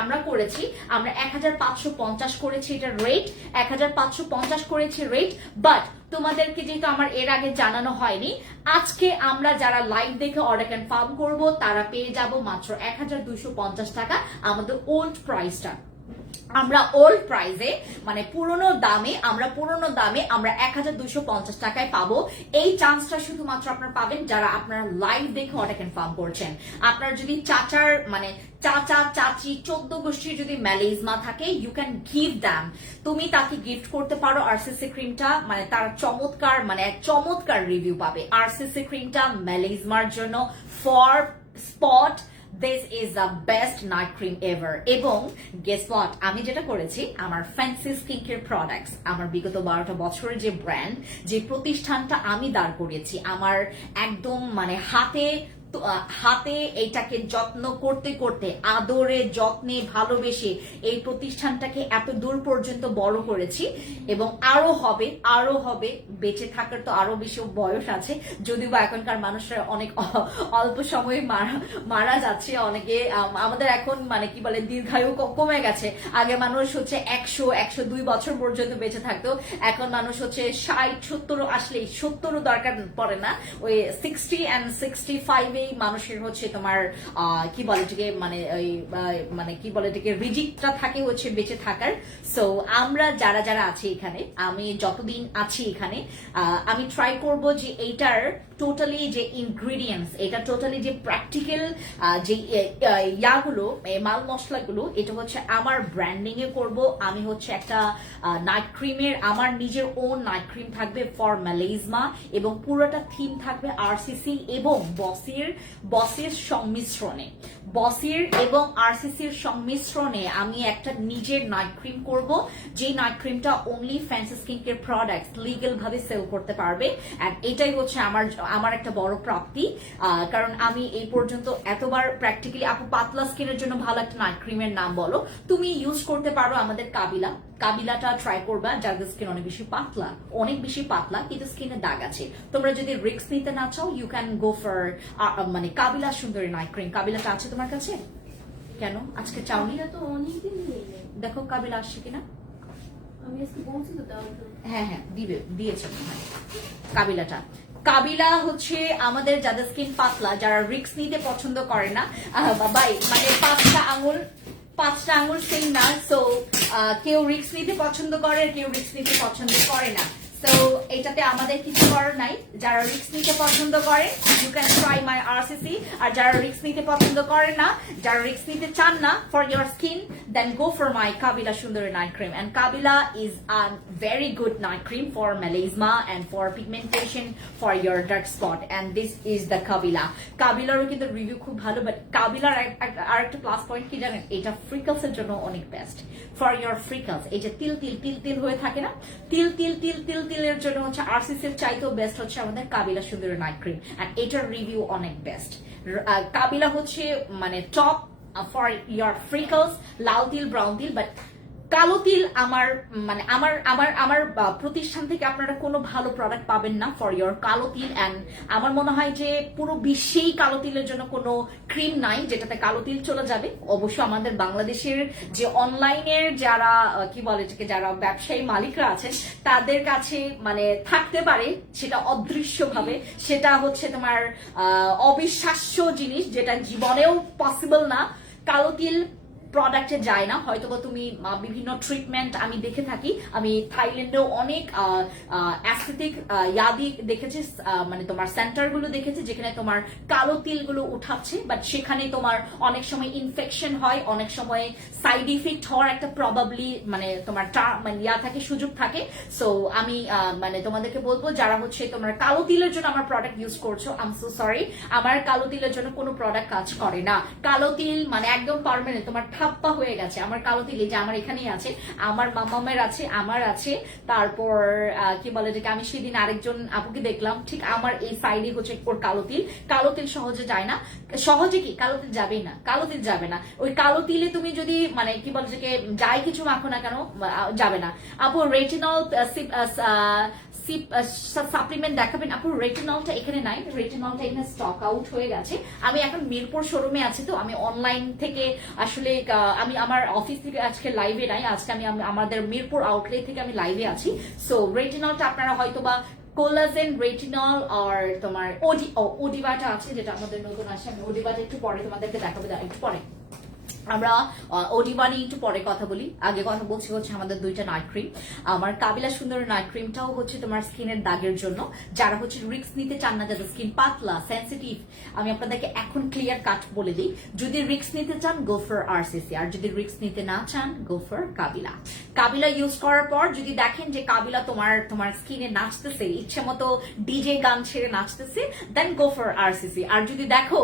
আমরা করেছি, আমরা 1,550 করেছি এটার রেট, 1,550 করেছি রেট। বাট তোমাদেরকে যেহেতু আমার এর আগে জানানো হয়নি, আজকে আমরা যারা লাইভ দেখে অর্ডার কনফার্ম করব তারা পেয়ে যাব মাত্র 1,250 টাকা আমাদের ওল্ড প্রাইসটা। আমরা ওল্ড প্রাইসে মানে পুরনো দামে আমরা 1,250 টাকায় পাবো। এই চান্সটা শুধুমাত্র আপনারা পাবেন যারা আপনারা লাইভ দেখে অর্ডার কনফার্ম করছেন। আপনার যদি চাচা চাচি 14 গোষ্ঠীর যদি ম্যালেজমা থাকে, ইউ ক্যান গিভ দ্যাম, তুমি তাকে গিফট করতে পারো আরসিসি ক্রিমটা। মানে তার চমৎকার মানে এক চমৎকার রিভিউ পাবে আরসিসি ক্রিমটা ম্যালেজমার জন্য for spot. This is the best night cream ever. এবং guess what, আমি যেটা করেছি, আমার ফ্যান্সি স্কিন কেয়ার প্রোডাক্টস, আমার বিগত 12টা বছরের যে ব্র্যান্ড, যে প্রতিষ্ঠানটা আমি দাঁড় করিয়েছি, আমার একদম মানে হাতে এইটাকে যত্ন করতে করতে আদরে যত্নে ভালোবেসে এই প্রতিষ্ঠানটাকে এত দূর পর্যন্ত বড় করেছি, এবং আরো হবে। বেঁচে থাকার তো আরো বেশি বয়স আছে, যদিও বা এখনকার মানুষরা অনেক অল্প সময়ে মারা যাচ্ছে অনেকে। আমাদের এখন মানে কি বলে দীর্ঘায়ু কমে গেছে। আগে মানুষ হচ্ছে 100-102 বছর পর্যন্ত বেঁচে থাকতো, এখন মানুষ হচ্ছে 60-70 আসলেই 70ও দরকার পড়ে না, ওই 60 and 65 মানুষের হচ্ছে তোমার কি বলে এটাকে মানে কি বলে এটাকে রিজিকটা থাকে হচ্ছে বেঁচে থাকার। সো আমরা যারা আছি এখানে, আমি যতদিন আছি এখানে, আমি ট্রাই করব যে এইটার টোটালি যে ইনগ্রিডিয়েন্টস, এটা টোটালি যে প্র্যাকটিক্যাল যে ইয়াগুলো মাল মশলাগুলো, এটা হচ্ছে আমার ব্র্যান্ডিং এ করব। আমি হচ্ছে একটা নাইট ক্রিমের আমার নিজের ওন নাইট ক্রিম থাকবে ফর ম্যালেজমা, এবং পুরোটা থিম থাকবে আরসিসি এবং বসের সংমিশ্রণে, বসের এবং আরসিসির সংমিশ্রণে আমি একটা নিজের নাইট ক্রিম করব, যে নাইট ক্রিমটা only fancy skin care products legal ভাবে সেল করতে পারবে। এন্ড এটাই হচ্ছে আমার একটা বড় প্রাপ্তি, কারণ আমি এই পর্যন্ত এতবার প্র্যাকটিক্যালি আপু পাতলা স্কিনের জন্য ভালো একটা নাইট ক্রিমের নাম বলো। তুমি ইউজ করতে পারো আমাদের কাবিলাটা ট্রাই করবা, যাদের স্কিন অনেক বেশি পাতলা কিন্তু স্কিনে দাগ আছে। তোমরা যদি রিস্ক নিতে না চাও, ইউ ক্যান গো ফর মানে কাবিলা সুন্দরী নাইট ক্রিম। কাবিলাটা আছে তোমার কাছে? কেন আজকে চাওনি? তো অনেকদিন দেখো কাবিলা আসছে কিনা। আমি আজকে পৌঁছে দিতে হ্যাঁ দিয়েছে কাবিলা হচ্ছে আমাদের যাদের স্কিন পাতলা, যারা রিস্ক নিতে পছন্দ করে না, মানে 5টা আঙুল সেম না। সো কেউ রিস্ক নিতে পছন্দ করে, কেউ রিস্ক নিতে পছন্দ করে না। তো এটাতে আমাদের কিছু করার নাই। যারা রিস্ক নিতে পছন্দ করে, you can try my RCC. আর যারা রিস্ক নিতে পছন্দ করে না, যারা রিস্ক নিতে চান না for your skin, then go for my Kabila Sundori night cream. And Kabila is a very good night cream for melasma and for pigmentation for your dark spot, and this is the কাবিলারও কিন্তু review খুব ভালো। But কাবিলার আর একটা plus point কি জানেন, এটা ফ্রিকলস এর জন্য অনেক বেস্ট ফর ইয়োর ফ্রিকলস। এই যে তিল হয়ে থাকে না, তিলের জন্য হচ্ছে আরসিসি এর চাইতেও বেস্ট হচ্ছে আমাদের কাবিলা সুন্দরী নাইট ক্রিম, এন্ড এটার রিভিউ অনেক বেস্ট। কাবিলা হচ্ছে মানে টপ ফর ইয়োর ফ্রিকলস, লাল তিল, ব্রাউন তিল। বাট কালো তিল আমার মানে আমার প্রতিষ্ঠান থেকে আপনারা কোনো ভালো প্রোডাক্ট পাবেন না ফর ইয়োর কালো তিল। অ্যান্ড আমার মনে হয় যে পুরো বিশ্বেই কালো তিলের জন্য কোনো ক্রিম নাই যেটাতে কালো তিল চলে যাবে। অবশ্য আমাদের বাংলাদেশের যে অনলাইনের যারা কি বলে এটাকে, যারা ব্যবসায়ী মালিকরা আছেন তাদের কাছে মানে থাকতে পারে সেটা অদৃশ্যভাবে, সেটা হচ্ছে তোমার অবিশ্বাস্য জিনিস যেটা জীবনেও পসিবল না। কালো তিল প্রোডাক্টে যায় না, হয়তোবা তুমি বিভিন্ন ট্রিটমেন্ট আমি দেখে থাকি, আমি থাইল্যান্ডেও অনেক অ্যাস্থেটিক ইয়াদি দেখেছি, মানে তোমার সেন্টারগুলো দেখেছি যেখানে তোমার কালো তিলগুলো উঠাচ্ছে, বাট সেখানে তোমার অনেক সময় ইনফেকশন হয়, অনেক সময় সাইড ইফেক্ট হওয়ার একটা প্রবাবলি মানে তোমার মানে ইয়া থাকে, সুযোগ থাকে। সো আমি মানে তোমাদেরকে বলবো যারা হচ্ছে তোমার কালো তিলের জন্য আমার প্রোডাক্ট ইউজ করছো, আই এম সো সরি, আমার কালো তিলের জন্য কোনো প্রোডাক্ট কাজ করে না। কালো তিল মানে একদম পার্মানেন্ট, তোমার ঠাপ্পা হয়ে গেছে আমার কালো তিল, যে আমার এখানেই আছে, আমার মামামের আছে, আমার আছে, তারপর কি বলে যে আমি সেদিন আরেকজন আপুকে দেখলাম ঠিক আমার এই সাইডে হচ্ছে ওর কালো তিল। কালো তিল সহজে যায় না, সহজে কি কালো তিল যাবেই না, কালো তিল যাবে না। ওই কালো তিলে তুমি যদি মানে কি বলে যে যাই কিছু মাখো না কেন যাবে না। আপু রেটিনল সাপ্লিমেন্ট দেখাবেন? আপু রেটিনলটা এখানে নাই, রেটিনলটা এখানে স্টক আউট হয়ে গেছে। আমি এখন মিরপুর শোরুমে আছি, তো আমি অনলাইন থেকে আসলে আমি আমার অফিস থেকে আজকে লাইভে নাই, আজকে আমি আমাদের মিরপুর আউটলেট থেকে আমি লাইভে আছি। সো রেটিনলটা আপনারা হয়তোবা কোলাজেন রেটিনল আর তোমার ওডিবাটা আছে যেটা আমাদের নতুন আসে, আমি ওডিবাটা একটু পরে তোমাদেরকে দেখাবো, একটু পরে আমরা ওডিবা নিয়ে একটু পরে কথা বলি। আগে কথা বলছি হচ্ছে আমাদের দুইটা নাইট ক্রিম। আমার কাবিলা সুন্দর নাইট ক্রিমটাও হচ্ছে তোমার স্কিনের দাগের জন্য, যারা হচ্ছে রিস্ক নিতে চান না, যাদের স্কিন পাতলা সেন্সিটিভ। আমি আপনাদেরকে এখন ক্লিয়ার কাট বলে দিই, যদি রিস্ক নিতে চান গো ফর আরসিসি, আর যদি রিস্ক নিতে না চান go for Kabila. Kabila use করার পর যদি দেখেন যে কাবিলা তোমার স্কিনে নাচতেছে, ইচ্ছে মতো ডিজে গান ছেড়ে নাচতেছে, দেন গো ফর আরসিসি। আর যদি দেখো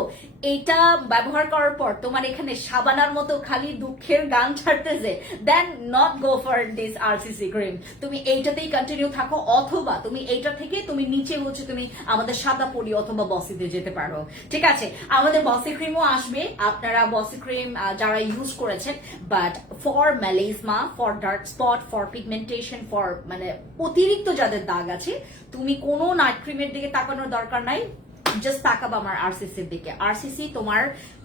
এটা ব্যবহার করার পর তোমার এখানে সাবানার মতো খালি দুঃখের গান ছাড়তেছে, then not go for this RCC cream. তুমি এইটাতেই কন্টিনিউ থাকো, অথবা তুমি এইটা থেকে তুমি নিচে হচ্ছে তুমি আমাদের সাদা পরি অথবা বসিতে যেতে পারো। ঠিক আছে, আমাদের বসি ক্রিমও আসবে, আপনারা বসি ক্রিম যারা ইউজ করেছেন, but for melasma, for dark spot, for pigmentation, for মানে অতিরিক্ত যাদের দাগ আছে, তুমি কোনো নাইট ক্রিমের দিকে তাকানোর দরকার নাই, জাস্ট তাকাবা আমার আরসিসির দিকে। আরসিসি তোমার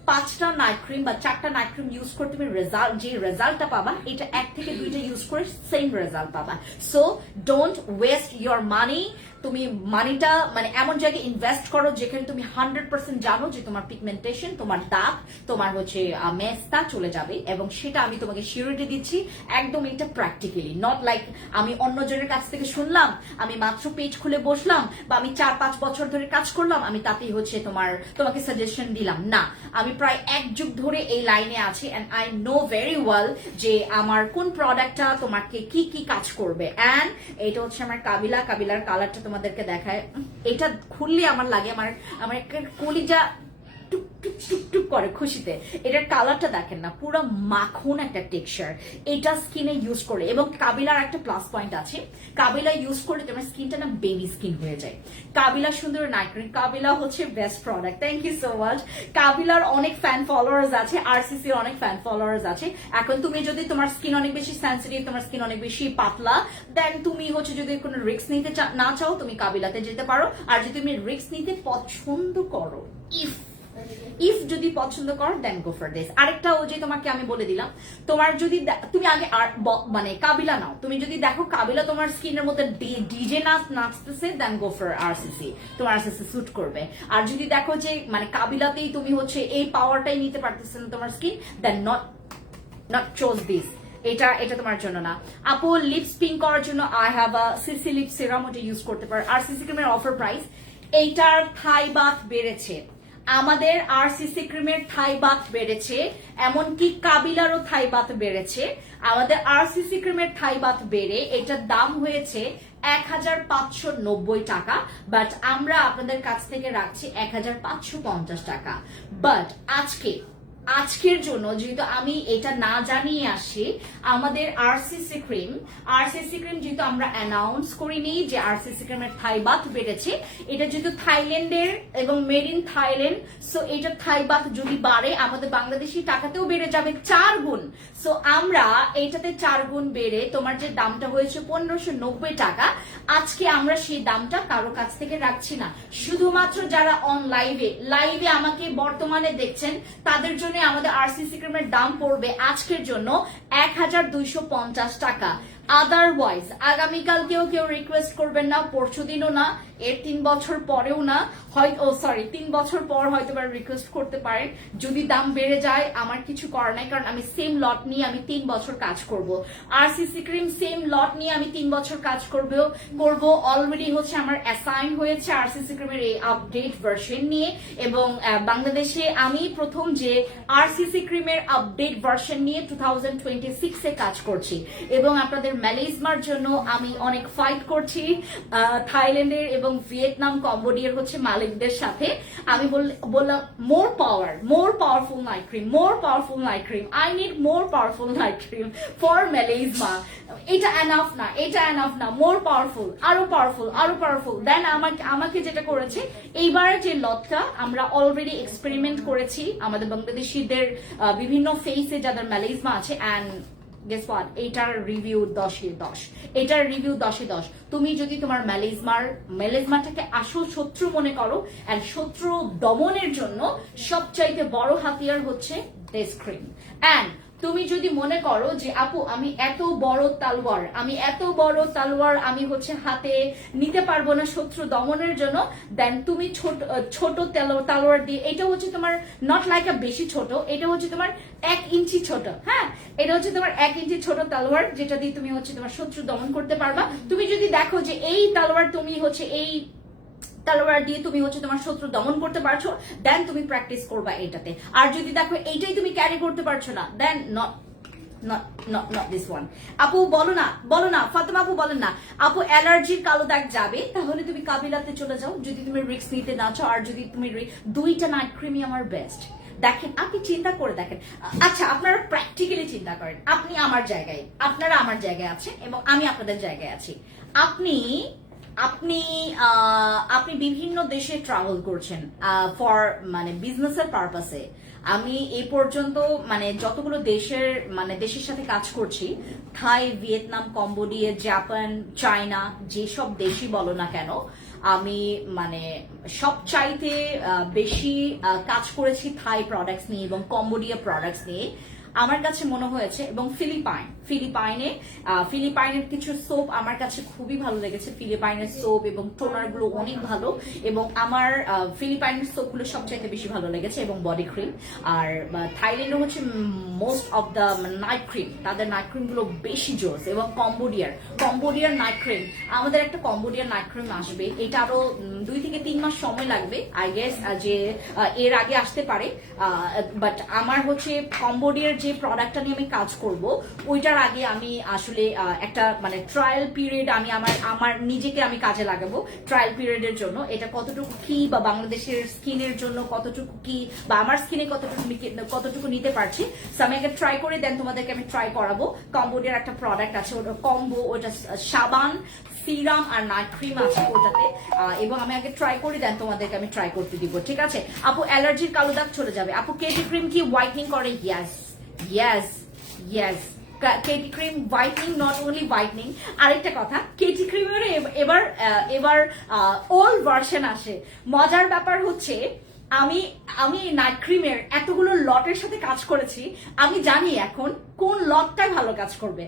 5টা নাইট ক্রিম বা 4টা নাইট ক্রিম ইউজ করে তুমি যে রেজাল্টটা পাবা, এটা 1 থেকে 2টা ইউজ করে সেম রেজাল্ট পাবা। সো ডোন্ট ওয়েস্ট ইয়োর মানি। তুমি মানিটা মানে এমন জায়গায় ইনভেস্ট করো যেখানে তুমি 100% জানো যে তোমার পিগমেন্টেশন, তোমার দাগ, তোমার হচ্ছে মেস্তা চলে যাবে, এবং সেটা আমি তোমাকে সিউরিটি দিচ্ছি একদম এটা প্র্যাকটিক্যালি, নট লাইক আমি অন্যজনের কাছ থেকে শুনলাম, আমি মাত্র পেজ খুলে বসলাম, বা আমি 4-5 বছর ধরে কাজ করলাম, আমি তাতেই হচ্ছে তোমাকে সাজেশন দিলাম না। আমি প্রায় 1 যুগ ধরে এই লাইনে আছি, and I know very well যে আমার কোন প্রোডাক্টটা তোমাকে কি কি কাজ করবে। এন্ড এটা হচ্ছে আমার কাবিলার কালারটা তোমাদেরকে দেখায়, এটা খুললে আমার লাগে আমার একটা কলিজা টুক টুক টুক টুক করে খুশিতে। এটার কালারটা দেখেন না, পুরো মাখন একটা টেক্সচার, এটা স্কিনে ইউজ করে। এবং কাবিলার একটা প্লাস পয়েন্ট আছে, কাবিলা ইউজ করলে তোমার স্কিনটা না বেবি স্কিন হয়ে যায়। কাবিলা সুন্দর নাইট ক্রিম, কাবিলা হচ্ছে best product. Thank you so much. কাবিলার অনেক ফ্যান ফলোয়ার্স আছে, আরসিসির অনেক ফ্যান ফলোয়ার্স আছে। এখন তুমি যদি তোমার স্কিন অনেক বেশি সেন্সিটিভ, তোমার স্কিন অনেক বেশি পাতলা, দেন তুমি হচ্ছে যদি কোনো রিস্ক নিতে না চাও তুমি কাবিলাতে যেতে পারো। আর যদি তুমি রিস্ক নিতে পছন্দ করো, ইফ যদি পছন্দ করো দেন গো ফর দিস। আরেকটা ও যে তোমাকে আমি বলে দিলাম, তোমার যদি তুমি আগে মানে কাবিলা নাও, তুমি যদি দেখো কাবিলা তোমার স্কিনের মধ্যে ডিজে নাচতেছে, দেন গো ফর আরসিসি, তোমার আরসিসি স্যুট করবে। আর যদি দেখো যে মানে কাবিলাতেই তুমি হচ্ছে এই পাওয়ারটাই নিতে পারতেছে না তোমার skin, then not choose this, এটা তোমার জন্য না। আপু লিপস পিঙ্ক করার জন্য I have a CC lip serum, ওটা ইউজ করতে পারো। আরসিসি ক্রিমের অফার প্রাইস, এইটার থাই বাথ বেড়েছে, আমাদের আরসিসি ক্রিমের থাই বাথ বেড়েছে, এমনকি কাবিলারও থাই বাথ বেড়েছে। আমাদের আরসিসি ক্রিমের থাই বাথ বেড়ে এটার দাম হয়েছে 1590 টাকা, বাট আমরা আপনাদের কাছ থেকে রাখছি 1550 টাকা। বাট আজকে আজকের জন্য যেহেতু আমি এটা না জানিয়ে আসি, আমাদের আরসিসি ক্রিম যেহেতু আমরা অ্যানাউন্স করিনি যে আরসিসি ক্রিমের থাই বাত বেড়েছে, এটা যেহেতু থাইল্যান্ডের এবং মেড ইন থাইল্যান্ড, সো এটা থাই বাত যদি বাড়ে আমাদের বাংলাদেশি টাকাতেও বেড়ে যাবে 4 গুণ। সো আমরা এইটাতে 4 গুণ বেড়ে তোমার যে দামটা হয়েছে 1590 টাকা, আজকে আমরা সেই দামটা কারো কাছ থেকে রাখছি না, শুধুমাত্র যারা অন লাইভে আমাকে বর্তমানে দেখছেন তাদের জন্য আমাদের আরসিসি ক্রিমের দাম পড়বে আজকের জন্য 1250 টাকা। আদারওয়াইজ আগামীকালকেও কেউ রিকোয়েস্ট করবেন না, পরশুদিনও না, এর 3 বছর পরেও না, 3 বছর পর হয়তো রিকোয়েস্ট করতে পারেন। যদি দাম বেড়ে যায় আমার কিছু করার নাই, কারণ আমি সেম লট নিয়ে আমি 3 বছর কাজ করব। আরসিসি ক্রিম সেম লট নিয়ে আমি 3 বছর কাজ করব। অলরেডি হচ্ছে আমার অ্যাসাইন হয়েছে আরসিসি ক্রিমের এই আপডেট ভার্সন নিয়ে, এবং বাংলাদেশে আমি প্রথম যে আরসিসি ক্রিমের আপডেট ভার্সন নিয়ে 2026 এ কাজ করছি, এবং আপনাদের ম্যালেজমার জন্য আমি অনেক ফাইট করছি থাইল্যান্ডের এবং ভিয়েতনাম কম্বোডিয়ার হচ্ছে মালিকদের সাথে। আমি বললাম more powerful night cream, I need more powerful night cream for melasma. এটা এনাফ না, মোর পাওয়ারফুল, আরো পাওয়ারফুল। দেন আমাকে যেটা করেছে, এইবার যে লটটা আমরা অলরেডি এক্সপেরিমেন্ট করেছি আমাদের বাংলাদেশিদের বিভিন্ন ফেসে যাদের ম্যালেজমা আছে, অ্যান্ড গেস হোয়াট, এটার রিভিউ 10-এ 10। তুমি যদি তোমার ম্যালেজমাটাকে আসল শত্রু মনে করো, এন্ড শত্রু দমনের জন্য সবচাইতে বড় হাতিয়ার হচ্ছে দিস ক্রিম। এন্ড তুমি যদি মনে করো যে আপু আমি এত বড় তালোয়ার আমি হচ্ছে হাতে নিতে পারবো না শত্রু দমনের জন্য, দেন তুমি ছোট তালোয়ার দিয়ে, এটা হচ্ছে তোমার নট লাইক আ বেশি ছোট, এটা হচ্ছে তোমার 1 ইঞ্চি ছোট, হ্যাঁ, এটা হচ্ছে তোমার 1 ইঞ্চি ছোট তালোয়ার, যেটা দিয়ে তুমি হচ্ছে তোমার শত্রু দমন করতে পারবা। তুমি যদি দেখো যে এই তালোয়ার তুমি হচ্ছে এই তালোয়ার দিয়ে তুমি হচ্ছে তোমার শত্রু দমন করতে পারছো, দেন তুমি প্র্যাকটিস করবা এটাতে। আর যদি দেখো এইটাই তুমি ক্যারি করতে পারছো না, দেন not this one. আপু বলো না ফাতেমা আপু বলেন না, আপু অ্যালার্জির কালো দাগ যাবে, তাহলে তুমি কাবিলাতে চলে যাও যদি তুমি রিস্ক নিতে না চাও। আর যদি তুমি 2টা নাইট ক্রিমই আমার বেস্ট। দেখেন, আপনি চিন্তা করে দেখেন, আচ্ছা আপনারা প্র্যাকটিক্যালি চিন্তা করেন, আপনারা আমার জায়গায় আছেন এবং আমি আপনাদের জায়গায় আছি। আপনি বিভিন্ন দেশে ট্রাভেল করছেন ফর বিজনেসের পারপাসে। আমি এই পর্যন্ত যতগুলো দেশের সাথে কাজ করছি, থাই, ভিয়েতনাম, কম্বোডিয়া, জাপান, চায়না, যেসব দেশই বলো না কেন, আমি সবচাইতে বেশি কাজ করেছি থাই প্রোডাক্টস নিয়ে এবং কম্বোডিয়া প্রোডাক্টস নিয়ে আমার কাছে মনে হয়েছে। এবং ফিলিপাইনের কিছু সোপ আমার কাছে খুবই ভালো লেগেছে। ফিলিপাইনের সোপ এবং টোনার গুলো অনেক ভালো, এবং আমার ফিলিপাইনের সোপ গুলো সবচাইতে বেশি ভালো লেগেছে, এবং বডি ক্রিম। আর থাইল্যান্ডের হচ্ছে most of the night cream, তাদের নাইট ক্রিম গুলো বেশি জোস। এবং কম্বোডিয়ার নাইট ক্রিম, আমাদের একটা কম্বোডিয়ার নাইট ক্রিম আসবে, এটা আরো 2 থেকে 3 মাস সময় লাগবে আই গেস, যে এর আগে আসতে পারে। বাট আমার হচ্ছে কম্বোডিয়ার যে প্রোডাক্টটা নিয়ে আমি কাজ করব, ওইটার আগে আমি আসলে একটা ট্রায়াল পিরিয়ড আমি আমার নিজেকে আমি কাজে লাগাবো ট্রায়াল পিরিয়ডের জন্য। এটা কতটুকু কি, বা বাংলাদেশের স্কিনের জন্য কতটুকু কি, বা আমার স্কিনে কতটুকু নিতে পারছি, সো আমি আগে ট্রাই করে দেন তোমাদেরকে আমি ট্রাই করাবো। কম্বোডিয়ার একটা প্রোডাক্ট আছে, ওটা কম্বো, ওটা সাবান, সিরাম আর নাইট ক্রিম আছে ওটাতে, এবং আমি আগে ট্রাই করে দেন তোমাদেরকে আমি ট্রাই করতে দিব, ঠিক আছে? আপু অ্যালার্জির কালো দাগ চলে যাবে। আপু কেটি ক্রিম কি হোয়াইটনিং করে? yes KT cream whitening, not only whitening. আরেকটা কথা, কেটি ক্রিমের এবার ওল্ড ভার্সন আসে। মজার ব্যাপার হচ্ছে আমি নাইট ক্রিমের এতগুলো লটের সাথে কাজ করেছি, আমি জানি এখন কোন লটটাই ভালো কাজ করবে।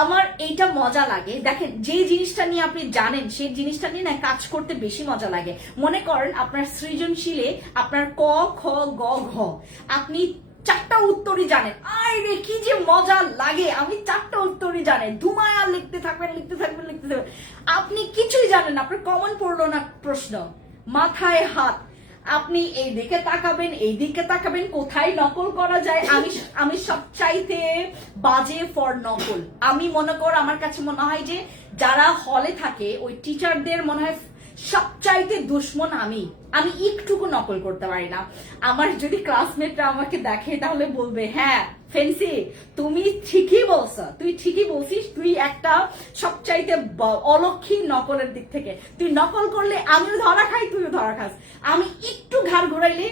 আমার এইটা মজা লাগে। দেখেন, যে জিনিসটা নিয়ে আপনি জানেন সেই জিনিসটা নিয়ে না কাজ করতে বেশি মজা লাগে। মনে করেন আপনার সৃজনশীলে আপনার ক, খ, গ, ঘ, আপনি 4টা উত্তরই জানেন, আরে কি যে মজা লাগে। আমি 4টা উত্তরই জানেন, ধুমায়া লিখতে থাকবেন। আপনি কিছুই জানেন না, আপনার কমন পড়লো না প্রশ্ন, মাথায় হাত, আপনি এই দিকে তাকাবেন কোথায় নকল করা যায়। আমি সবচাইতে বাজে ফর নকল। আমি মনে কর, আমার কাছে মনে হয় যে যারা হলে থাকে ওই টিচারদের মনে হয় সবচাইতে দুশ্মন আমি একটুকু নকল করতে পারি না। আমার যদি ক্লাসমেটরা আমাকে দেখে তাহলে বলবে হ্যাঁ ফেন্সি তুমি ঠিকই বলছো, তুই ঠিকই বলছিস, তুই একটা সবচাইতে অলক্ষী নকলের দিক থেকে। তুই নকল করলে আমিও ধরা খাই, তুইও ধরা খাস। আমি একটু ঘাড় ঘোরাইলে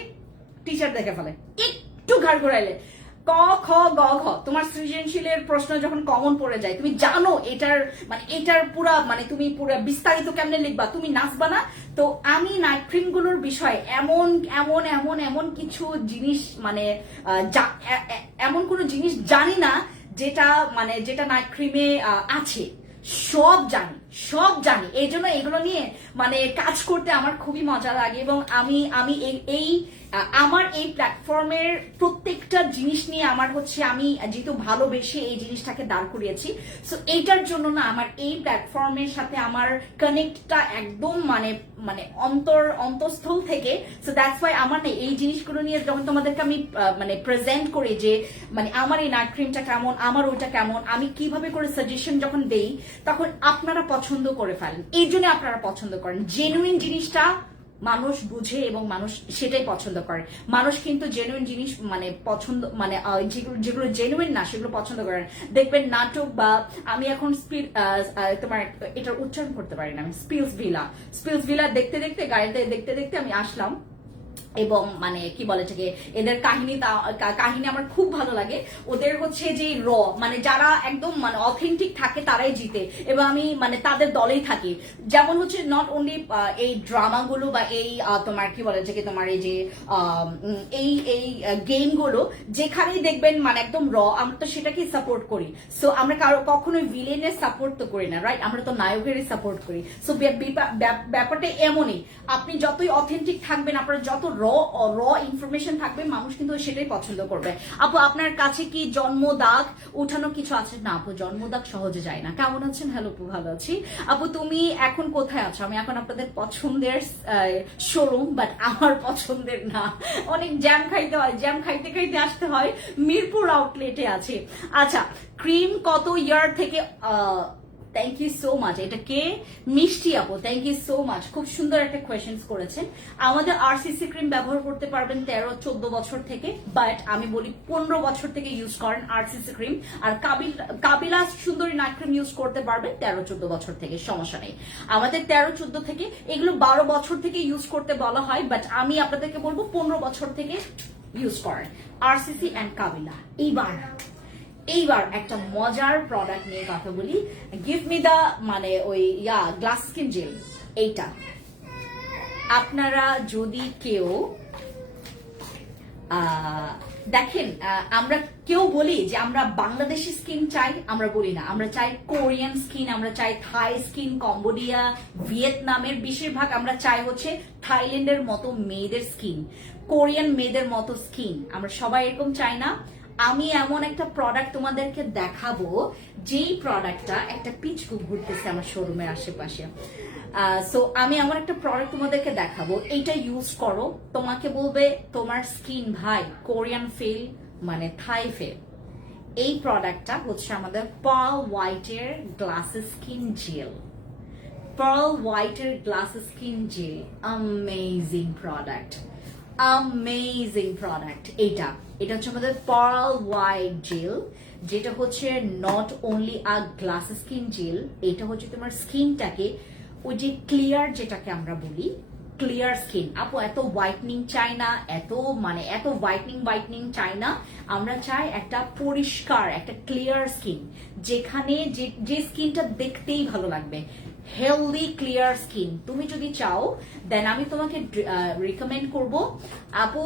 টিচার দেখে ফেলে, একটু ঘাড় ঘোরাইলে। ক খ গ ঘ তোমার সৃজনশীলের প্রশ্ন যখন কমন পড়ে যায়, তুমি জানো এটার পুরা তুমি পুরা বিস্তারিত কেমনে লিখবা, তুমি নাচবা না। তো আমি নাইট ক্রিম গুলোর বিষয়ে এমন এমন এমন এমন কিছু জিনিস এমন কোনো জিনিস জানি না যেটা নাইট ক্রিমে আছে। সব জানি এই জন্য এগুলো নিয়ে কাজ করতে আমার খুবই মজা লাগে। এবং আমি আমার এই প্ল্যাটফর্মের প্রত্যেকটা জিনিস নিয়ে আমি যেহেতু ভালোবেসে এই জিনিসটাকে দাঁড় করিয়েছি, সো এইটার জন্য না আমার এই প্ল্যাটফর্মের সাথে আমার কানেক্টটা একদম অন্তঃস্থল থেকে। সো দ্যাটস ওয়াই আমার না এই জিনিসগুলো নিয়ে যখন তোমাদেরকে আমি প্রেজেন্ট করি যে আমার এই নাইট ক্রিমটা কেমন, আমার ওইটা কেমন, আমি কিভাবে করে সাজেশন যখন দেই, তখন আপনারা পছন্দ করে ফেলেন। এই জন্য আপনারা পছন্দ করেন। জেনুইন জিনিসটা মানুষ বুঝে এবং মানুষ সেটাই পছন্দ করে। মানুষ কিন্তু জেনুইন জিনিস পছন্দ যেগুলো জেনুইন না সেগুলো পছন্দ করেন। দেখবেন নাটক বা আমি এখন তোমার এটার উচ্চারণ করতে পারি না, আমি স্পিলস ভিলা দেখতে দেখতে গাড়িতে দেখতে দেখতে আমি আসলাম। এবং কি বলে এটাকে, এদের কাহিনী আমার খুব ভালো লাগে। ওদের হচ্ছে যে যারা একদম অথেন্টিক থাকে তারাই জিতে, এবং আমি তাদের দলেই থাকি। যেমন হচ্ছে নট অনলি এই ড্রামাগুলো বা এই তোমার কি বলে এটাকে, তোমার এই যে এই গেমগুলো যেখানেই দেখবেন একদম আমরা তো সেটাকেই সাপোর্ট করি। সো আমরা কখনোই ভিলেনের সাপোর্ট তো করি না, রাইট? আমরা তো নায়কেরই সাপোর্ট করি। সো ব্যাপারটা এমনই, আপনি যতই অথেন্টিক থাকবেন, আপনার যত র ইনফরমেশন থাকবে, মানুষ কিন্তু সেটাই পছন্দ করবে। আপু আপনার কাছে কি জন্ম দাগ উঠানো কিছু আছে? না আপু, জন্ম দাগ সহজে যায় না। কেমন আছেন? হ্যালো আপু, ভালো আছি। আপু তুমি এখন কোথায় আছো? আমি এখন আপনাদের পছন্দের শোরুম, বাট আমার পছন্দের না। অনেক জ্যাম খাইতে হয়, জ্যাম খাইতে খাইতে আসতে হয়, মিরপুর আউটলেটে আছে। আচ্ছা, ক্রিম কত ইয়ার থেকে? Thank you so much. এটা কে? মিষ্টি আপু, থ্যাংক ইউ সো মাচ। খুব সুন্দর একটা কোয়েশ্চেন্স করেছেন। আমাদের আরসিসি ক্রিম ব্যবহার করতে পারবেন 13-14 বছর থেকে, বাট আমি বলি 15 বছর থেকে ইউজ করেন আরসিসি ক্রিম। আর কাবিলা সুন্দরী নাইট ক্রিম ইউজ করতে পারবেন 13-14 বছর থেকে, সমস্যা নেই। আমাদের 13-14 থেকে, এগুলো 12 বছর থেকে ইউজ করতে বলা হয়, বাট আমি আপনাদেরকে বলবো 15 বছর থেকে ইউজ করেন আরসিসি অ্যান্ড কাবিলা। এইবার একটা মজার প্রোডাক্ট নিয়ে কথা বলি। গিভ মি দা ওই গ্লাস স্কিন জেল। এইটা আপনারা যদি কেউ দেখেন, আমরা কেউ বলি যে আমরা বাংলাদেশি স্কিন চাই, আমরা বলি না। আমরা চাই কোরিয়ান স্কিন, আমরা চাই থাই স্কিন, কম্বোডিয়া, ভিয়েতনামের বেশিরভাগ আমরা চাই হচ্ছে থাইল্যান্ডের মতো মেয়েদের স্কিন, কোরিয়ান মেয়েদের মতো স্কিন। আমরা সবাই এরকম চাই না। আমি এমন একটা প্রোডাক্ট তোমাদেরকে দেখাবো, যেই প্রোডাক্টটা একটা পিচকু ঘুরতেছে আমার শোরুমের আশেপাশে। সো আমি এমন একটা প্রোডাক্ট তোমাদেরকে দেখাবো, এইটা ইউজ করো, তোমাকে বলবে তোমার স্কিন ভাই কোরিয়ান ফিল থাই ফিল। এই প্রোডাক্টটা হচ্ছে আমাদের পার্ল হোয়াইটের গ্লাস স্কিন জেল। পার্ল হোয়াইটের glass skin gel, amazing product, amazing product. এটা হচ্ছে আমাদের পার্ল হোয়াইট জেল, যেটা হচ্ছে not only a glass skin gel, এটা হচ্ছে তোমার স্কিনটাকে ওই যে ক্লিয়ার, যেটাকে আমরা বলি ক্লিয়ার স্কিন। আপু এত হোয়াইটনিং চাই না, এত হোয়াইটনিং চাই না। আমরা চাই একটা পরিষ্কার, একটা ক্লিয়ার স্কিন, যেখানে যে স্কিনটা দেখতেই ভালো লাগবে, হেলদি ক্লিয়ার স্কিন। তুমি যদি চাও দেন আমি তোমাকে রিকমেন্ড করব। আপু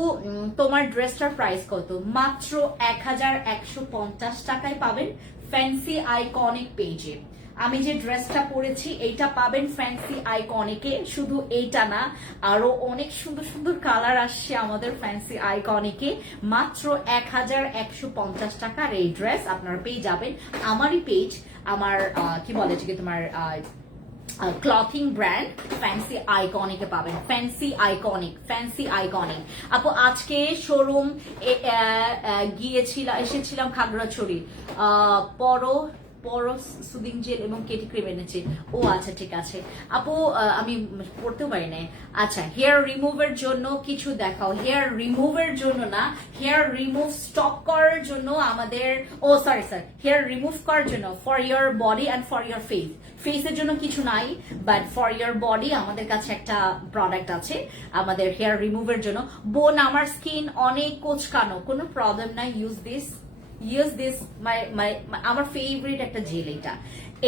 তোমার ড্রেসটার প্রাইস কত? মাত্র 1150 টাকায় পাবেন ফ্যান্সি আইকনিক পেজে। আমি যে ড্রেসটা পরেছি এইটা পাবেন ফ্যান্সি আইকনিকে। শুধু এইটা না, আরো অনেক সুন্দর সুন্দর কালার আসছে আমাদের ফ্যান্সি আইকনিকে। মাত্র 1150 টাকার এই ড্রেস আপনারা পেয়ে যাবেন আমারই পেজ, আমার কি বলে যে তোমার ক্লথিং ব্র্যান্ড ফ্যান্সি আইকনিকে পাবেন। Fancy iconic. আপু আজকে শোরুম এসেছিলাম খাগড়াছড়ি, পরো সুদিং জেল এবং কেটি ক্রিম এনেছি। ও আচ্ছা ঠিক আছে আপু, আমি পড়তেও পারি নাই। আচ্ছা হেয়ার রিমুভের জন্য কিছু দেখাও। হেয়ার রিমুভের জন্য না, হেয়ার রিমুভ স্টপ করার জন্য আমাদের, ও সরি স্যার, হেয়ার রিমুভ করার জন্য for your body and for your face. ফেসের জন্য কিছু নাই, বাট ফর ইয়োর বডি আমাদের কাছে একটা প্রোডাক্ট আছে আমাদের হেয়ার রিমুভের জন্য। বোন আমার স্কিন অনেক কোচকানো, কোনো প্রবলেম নাই, ইউজ দিস আমার ফেভারিট একটা জেল এটা।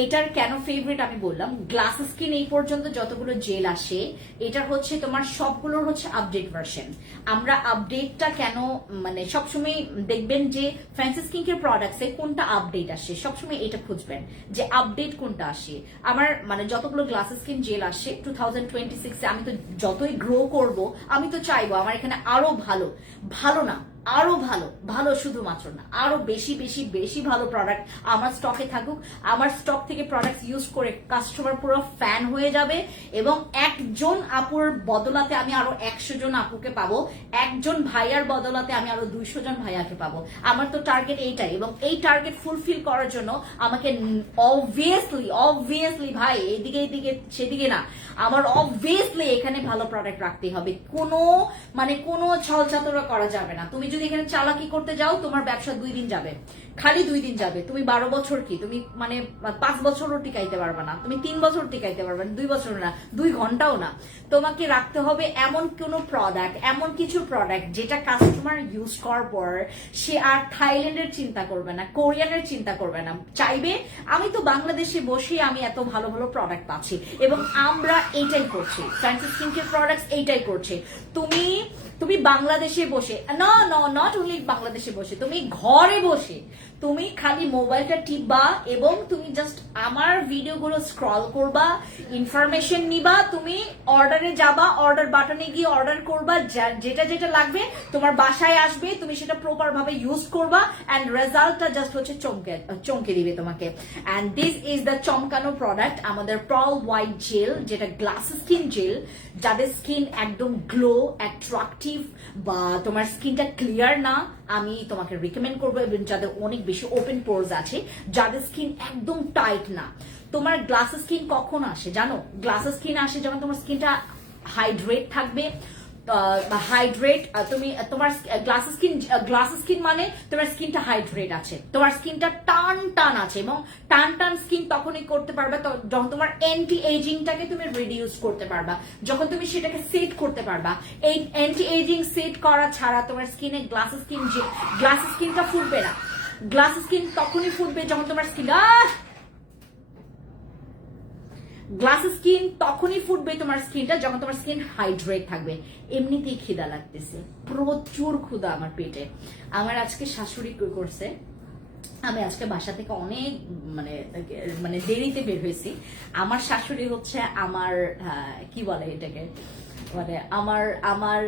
এটার কেন ফেভারিট আমি বললাম, গ্লাস স্কিন এই পর্যন্ত যতগুলো জেল আসে এটার হচ্ছে তোমার সবগুলোর হচ্ছে আপডেট ভার্সন। আমরা আপডেটটা কেন মানে সবসময় দেখবেন যে ফ্যান্সি স্কিন কেয়ার প্রোডাক্টসে কোনটা আপডেট আসে, সবসময় এটা খুঁজবেন যে আপডেট কোনটা আসে। আমার মানে যতগুলো গ্লাস স্কিন জেল আসে 2026-এ, আমি তো যতই গ্রো করব আমি তো চাইবো আমার এখানে আরো ভালো ভালো না আরো ভালো ভালো শুধুমাত্র না, আরো বেশি বেশি বেশি ভালো প্রোডাক্ট আমার স্টকে থাকুক। আমার স্টক থেকে প্রোডাক্ট ইউজ করে কাস্টমার পুরো ফ্যান হয়ে যাবে এবং একজন আপুর বদলাতে আমি আরো 100 জন আপুকে পাবো, একজন ভাইয়ার বদলাতে আমি আরো 200 জন ভাইয়াকে পাবো। আমার তো টার্গেট এইটাই, এবং এই টার্গেট ফুলফিল করার জন্য আমাকে অবভিয়াসলি ভাই এদিকে সেদিকে না, আমার অবভিয়াসলি এখানে ভালো প্রোডাক্ট রাখতে হবে। কোনো ছলচাতুরা করা যাবে না। তুমি যদি এখানে চালাকি করতে যাও তোমার ব্যবসা 2 দিন যাবে, খালি 2 দিন যাবে। তুমি 12 বছর কি তুমি মানে 5 বছরও টিকাইতে পারবে না, তুমি 3 বছর টিকাইতে পারবে না, 2 বছর না, 2 ঘন্টাও না। তোমাকে রাখতে হবে এমন কোনো প্রোডাক্ট, এমন কিছু প্রোডাক্ট যেটা কাস্টমার ইউজ করার পর সে আর থাইল্যান্ডের চিন্তা করবে না, কোরিয়ানের চিন্তা করবে না, চাইবে আমি তো বাংলাদেশে বসে আমি এত ভালো ভালো প্রোডাক্ট পাচ্ছি। এবং আমরা এইটাই করছি, ফ্যান্সি স্কিন কেয়ার প্রোডাক্টস এইটাই করছে। তুমি বাংলাদেশে বসে নট অনলি বাংলাদেশে বসে, তুমি ঘরে বসে তুমি খালি মোবাইলটা টিপবা এবং তুমি জাস্ট আমার ভিডিওগুলো স্ক্রল করবা, ইনফরমেশন নিবা, তুমি অর্ডারে যাবা, অর্ডার বাটনে গিয়ে অর্ডার করবা, যেটা যেটা লাগবে তোমার বাসায় আসবে, তুমি সেটা প্রপার ভাবে ইউজ করবা এন্ড রেজাল্টটা জাস্ট হচ্ছে চমকে দিবে তোমাকে। এন্ড দিস ইজ দ্য চমকানো প্রোডাক্ট আমাদের পার্ল হোয়াইট জেল, যেটা গ্লাস স্কিন জেল। যাদের স্কিন একদম গ্লো অ্যাট্রাকটিভ বা তোমার স্কিনটা ক্লিয়ার না, আমি তোমাকে রিকমেন্ড করবো। এবং যাদের অনেক বেশি ওপেন পোরস আছে, যাদের স্কিন একদম টাইট না। তোমার গ্লাস স্কিন কখন আসে জানো? গ্লাস স্কিন আসে যখন তোমার স্কিনটা হাইড্রেট থাকবে। হাইড্রেট তুমি তোমার গ্লাস স্কিন মানে তোমার স্কিনটা হাইড্রেট আছে, তোমার স্কিনটা টান আছে। এবং টান স্কিন তখনই করতে পারবে যখন তোমার অ্যান্টি এজিংটাকে তুমি রিডিউস করতে পারবা, যখন তুমি সেটাকে সেট করতে পারবা। এই অ্যান্টি এজিং সেট করা ছাড়া তোমার স্কিনে গ্লাস স্কিনটা ফুটবে না। গ্লাস স্কিন তখনই ফুটবে যখন তোমার গ্লাস স্কিন তখনই ফুটবে তোমার স্কিনটা যখন তোমার স্কিন হাইড্রেট থাকবে। এমনিতেই খিদা লাগতেছে, প্রচুর ক্ষুধা আমার পেটে। আমার আজকে শাশুড়ি করছে, আমি আজকে বাসা থেকে অনেক মানে দেরিতে বের হয়েছি। আমার শাশুড়ি হচ্ছে আমার কি বলে এটাকে, মানে আমার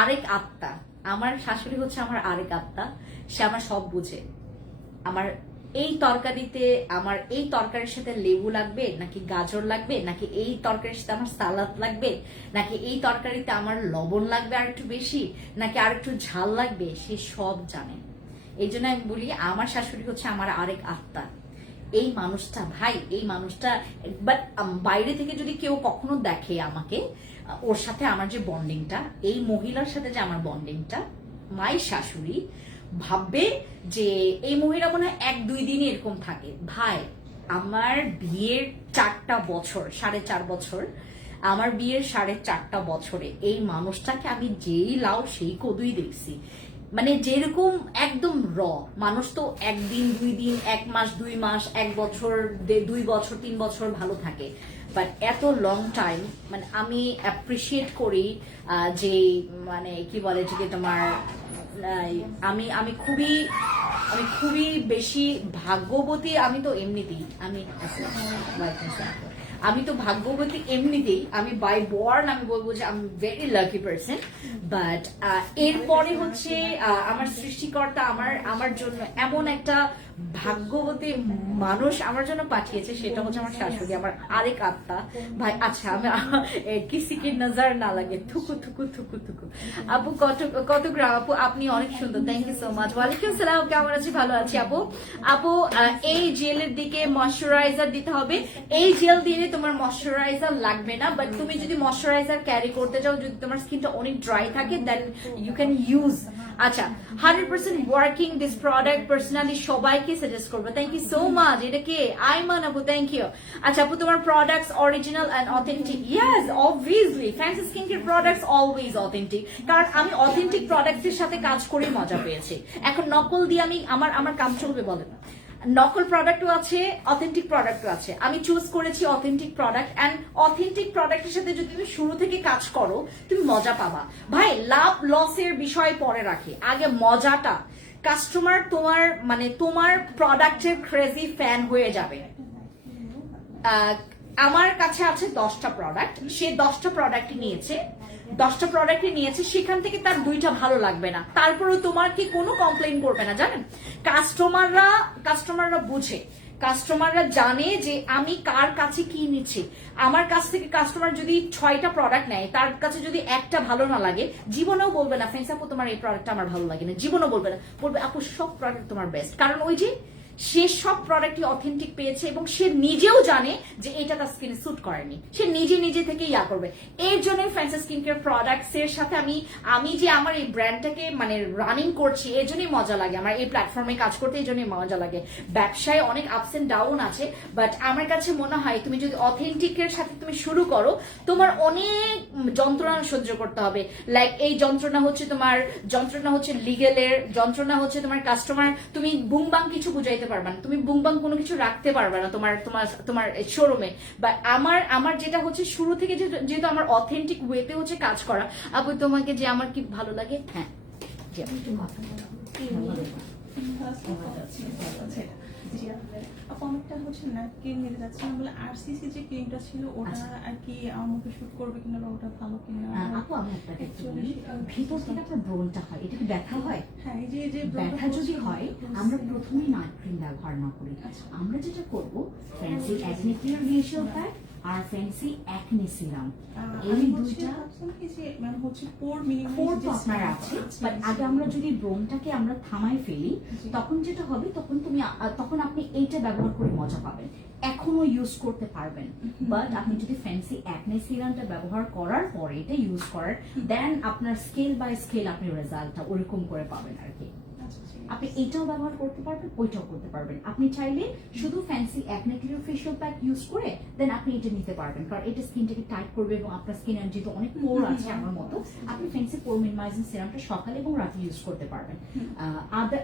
আরেক আত্মা। আমার শাশুড়ি হচ্ছে আমার আরেক আত্মা, সে আমার সব বুঝে। আমার এই তরকারির সাথে লেবু লাগবে নাকি গাজর লাগবে, নাকি এই তরকারির সাথে আমার সালাদ লাগবে, নাকি এই তরকারিতে আমার লবণ লাগবে আর একটু বেশি, নাকি আর একটু ঝাল লাগবে, সে সব জানে। এই জন্য আমি বলি আমার শাশুড়ি হচ্ছে আমার আরেক আত্মা। এই মানুষটা ভাই, এই মানুষটা বাট বাইরে থেকে যদি কেউ কখনো দেখে আমাকে, ওর সাথে আমার যে বন্ডিংটা, এই মহিলার সাথে যে আমার বন্ডিংটা, মাই শাশুড়ি ভাববে যে এই মহিলা মনে হয় 1-2 দিন এরকম থাকে। ভাই আমার বিয়ের 4টা বছর, 4.5 বছর, আমার বিয়ের 4.5 বছরে এই মানুষটাকে আমি যেই লাউ সেই কদুই দেখছি। মানে যেরকম একদম মানুষ তো 1 দিন 2 দিন, 1 মাস 2 মাস, 1 বছর 2 বছর 3 বছর ভালো থাকে, বাট এত লং টাইম মানে আমি অ্যাপ্রিসিয়েট করি যে মানে কি বলে যে তোমার আমি খুবই বেশি ভাগ্যবতী। আমি তো এমনিতেই আমি তো ভাগ্যবতী এমনিতেই, আমি বাই বর্ন আমি বলবো যে আমি ভেরি লাকি পারসন। বাট এরপরে হচ্ছে আমার সৃষ্টিকর্তা আমার জন্য এমন একটা ভাগ্যবতী মানুষ আমার জন্য পাঠিয়েছে, সেটা হচ্ছে আমার শাশুড়ি, আমার আরেক আত্মা। ভাই আচ্ছা আমি কিসি কি নজর না লাগে, থুকু থুকু থুকু থুকু। আপু কত গ্রাম? আপু আপনি অনেক সুন্দর, থ্যাংক ইউ সো মাচ। ওয়ালাইকুম সালাম, কেমন আছি? ভালো আছি আপু। আপু এই জেলের দিকে ময়শ্চারাইজার দিতে হবে। এই জেল দিয়ে তোমার ময়শ্চারাইজার লাগবে না, বাট তুমি যদি ময়শ্চারাইজার ক্যারি করতে চাও, যদি তোমার স্কিনটা অনেক ড্রাই থাকে, দেন ইউ ক্যান ইউজ। আচ্ছা, 100% ওয়ার্কিং দিস প্রোডাক্ট, পার্সোনালি সবাইকে সাজেস্ট করবো। Thank you so much. এটা কে? আইমান আপু, থ্যাংক ইউ। আচ্ছা আপু, তোমার products original and authentic? Yes, obviously fancy skin care products always authentic, কারণ আমি অথেন্টিক প্রোডাক্টস এর সাথে কাজ করে মজা পেয়েছি। এখন নকল দিয়ে আমি আমার কাম চলবে বলে না। নকল প্রোডাক্টও আছে, অথেন্টিক প্রোডাক্টও আছে। আমি চুজ করেছি অথেন্টিক প্রোডাক্ট, এন্ড অথেন্টিক প্রোডাক্টের সাথে যদি তুমি শুরু থেকে কাজ করো, তুমি মজা পাবা। ভাই, লাভ লসের বিষয় পরে রাখি, আগে মজাটা। কাস্টমার তোমার প্রোডাক্টের ক্রেজি ফ্যান হয়ে যাবে। আমার কাছে আছে 10টা প্রোডাক্ট, সে 10টা প্রোডাক্টই নিয়েছে, সেখান থেকে তার 2টা ভালো লাগবে না, তারপরেও তোমার কি কোনো কমপ্লেইন করবে না, জানেন? কাস্টমাররা বুঝে, কাস্টমাররা জানে যে আমি কার কাছে কি নিচ্ছি। আমার কাছ থেকে কাস্টমার যদি 6টা প্রোডাক্ট নেয়, তার কাছে যদি একটা ভালো না লাগে, জীবনেও বলবে না ফ্রেন্ডস আপু তোমার এই প্রোডাক্টটা আমার ভালো লাগে না, জীবনেও বলবে না, বলবে আপু সব প্রোডাক্ট তোমার বেস্ট। কারণ ওই যে সে সব প্রোডাক্টই অথেন্টিক পেয়েছে, এবং সে নিজেও জানে যে এটা তার স্কিনে স্যুট করেনি, সে নিজে থেকে ইয়া করবে। এর জন্য ফ্যান্সি স্কিন কেয়ার প্রোডাক্টস এর সাথে আমি যে আমার এই ব্র্যান্ডটাকে রানিং করছি, এর জন্যই মজা লাগে। আমার এই প্ল্যাটফর্মে কাজ করতে এই জন্যই মজা লাগে। ব্যবসায় অনেক আপস এন্ড ডাউন আছে, বাট আমার কাছে মনে হয় তুমি যদি অথেন্টিকের সাথে তুমি শুরু করো, তোমার অনেক যন্ত্রণা সহ্য করতে হবে। লাইক এই যন্ত্রণা হচ্ছে লিগেলের যন্ত্রণা, হচ্ছে তোমার কাস্টমার, তুমি বুংবাং কিছু বুঝাইতে পারবে না, তুমি বুংবাং কোনো কিছু রাখতে পারবে না তোমার শোরুমে। বা আমার যেটা হচ্ছে শুরু থেকে, যেহেতু আমার অথেন্টিক ওয়েতে হচ্ছে কাজ করা। আপু তোমাকে যে আমার কি ভালো লাগে, হ্যাঁ জি আপনি একটু কথা বলুন। আপু আমারটা হচ্ছে না ক্রিম নিতে যাচ্ছিলাম, বলে RCC যে ক্রিমটা ছিল ওটা আর কি আমার মুখে শুট করবে কিনা, বা ওটা ভালো কিনা। আপু আমি আপনাকে বলি, ভিতর থেকে আপনার ব্রণটা হয়, এটা কি ব্যথা হয়? হ্যাঁ, এই যে ব্যথা যদি হয়, আমরা প্রথমেই নাইট ক্রিম ব্যবহার না করি। আমরা যেটা করব, fancy acne clear facial pack আর ফ্যান্সি অ্যাকনে সিরাম, এই দুইটা ফোর তো আপনার আছে। বাট আগে আমরা যদি ব্রণটাকে আমরা থামাই ফেলি, তখন যেটা হবে, তখন আপনি এইটা ব্যবহার করে মজা পাবেন, এখনো ইউজ করতে পারবেন। বাট আপনি যদি ফ্যান্সি অ্যাকনে সিরামটা ব্যবহার করার পরে এটা ইউজ করার, দেন আপনার স্কেল বাই স্কেল আপনি রেজাল্টটা ওরকম করে পাবেন আর কি। আপনি এটাও ব্যবহার করতে পারবেন, ওইটাও করতে পারবেন। আপনি চাইলে শুধু fancy acne clear facial pack use করে দেন আপনি এটা নিতে পারবেন, কারণ এটা স্কিনটাকে টাইট করবে, এবং আপনার স্কিনের যেহেতু অনেক পোর আছে আমার মতো, আপনি ফ্যান্সি পোর মিনিমাইজিং সিরামটা সকালে এবং রাতে ইউজ করতে পারবেন।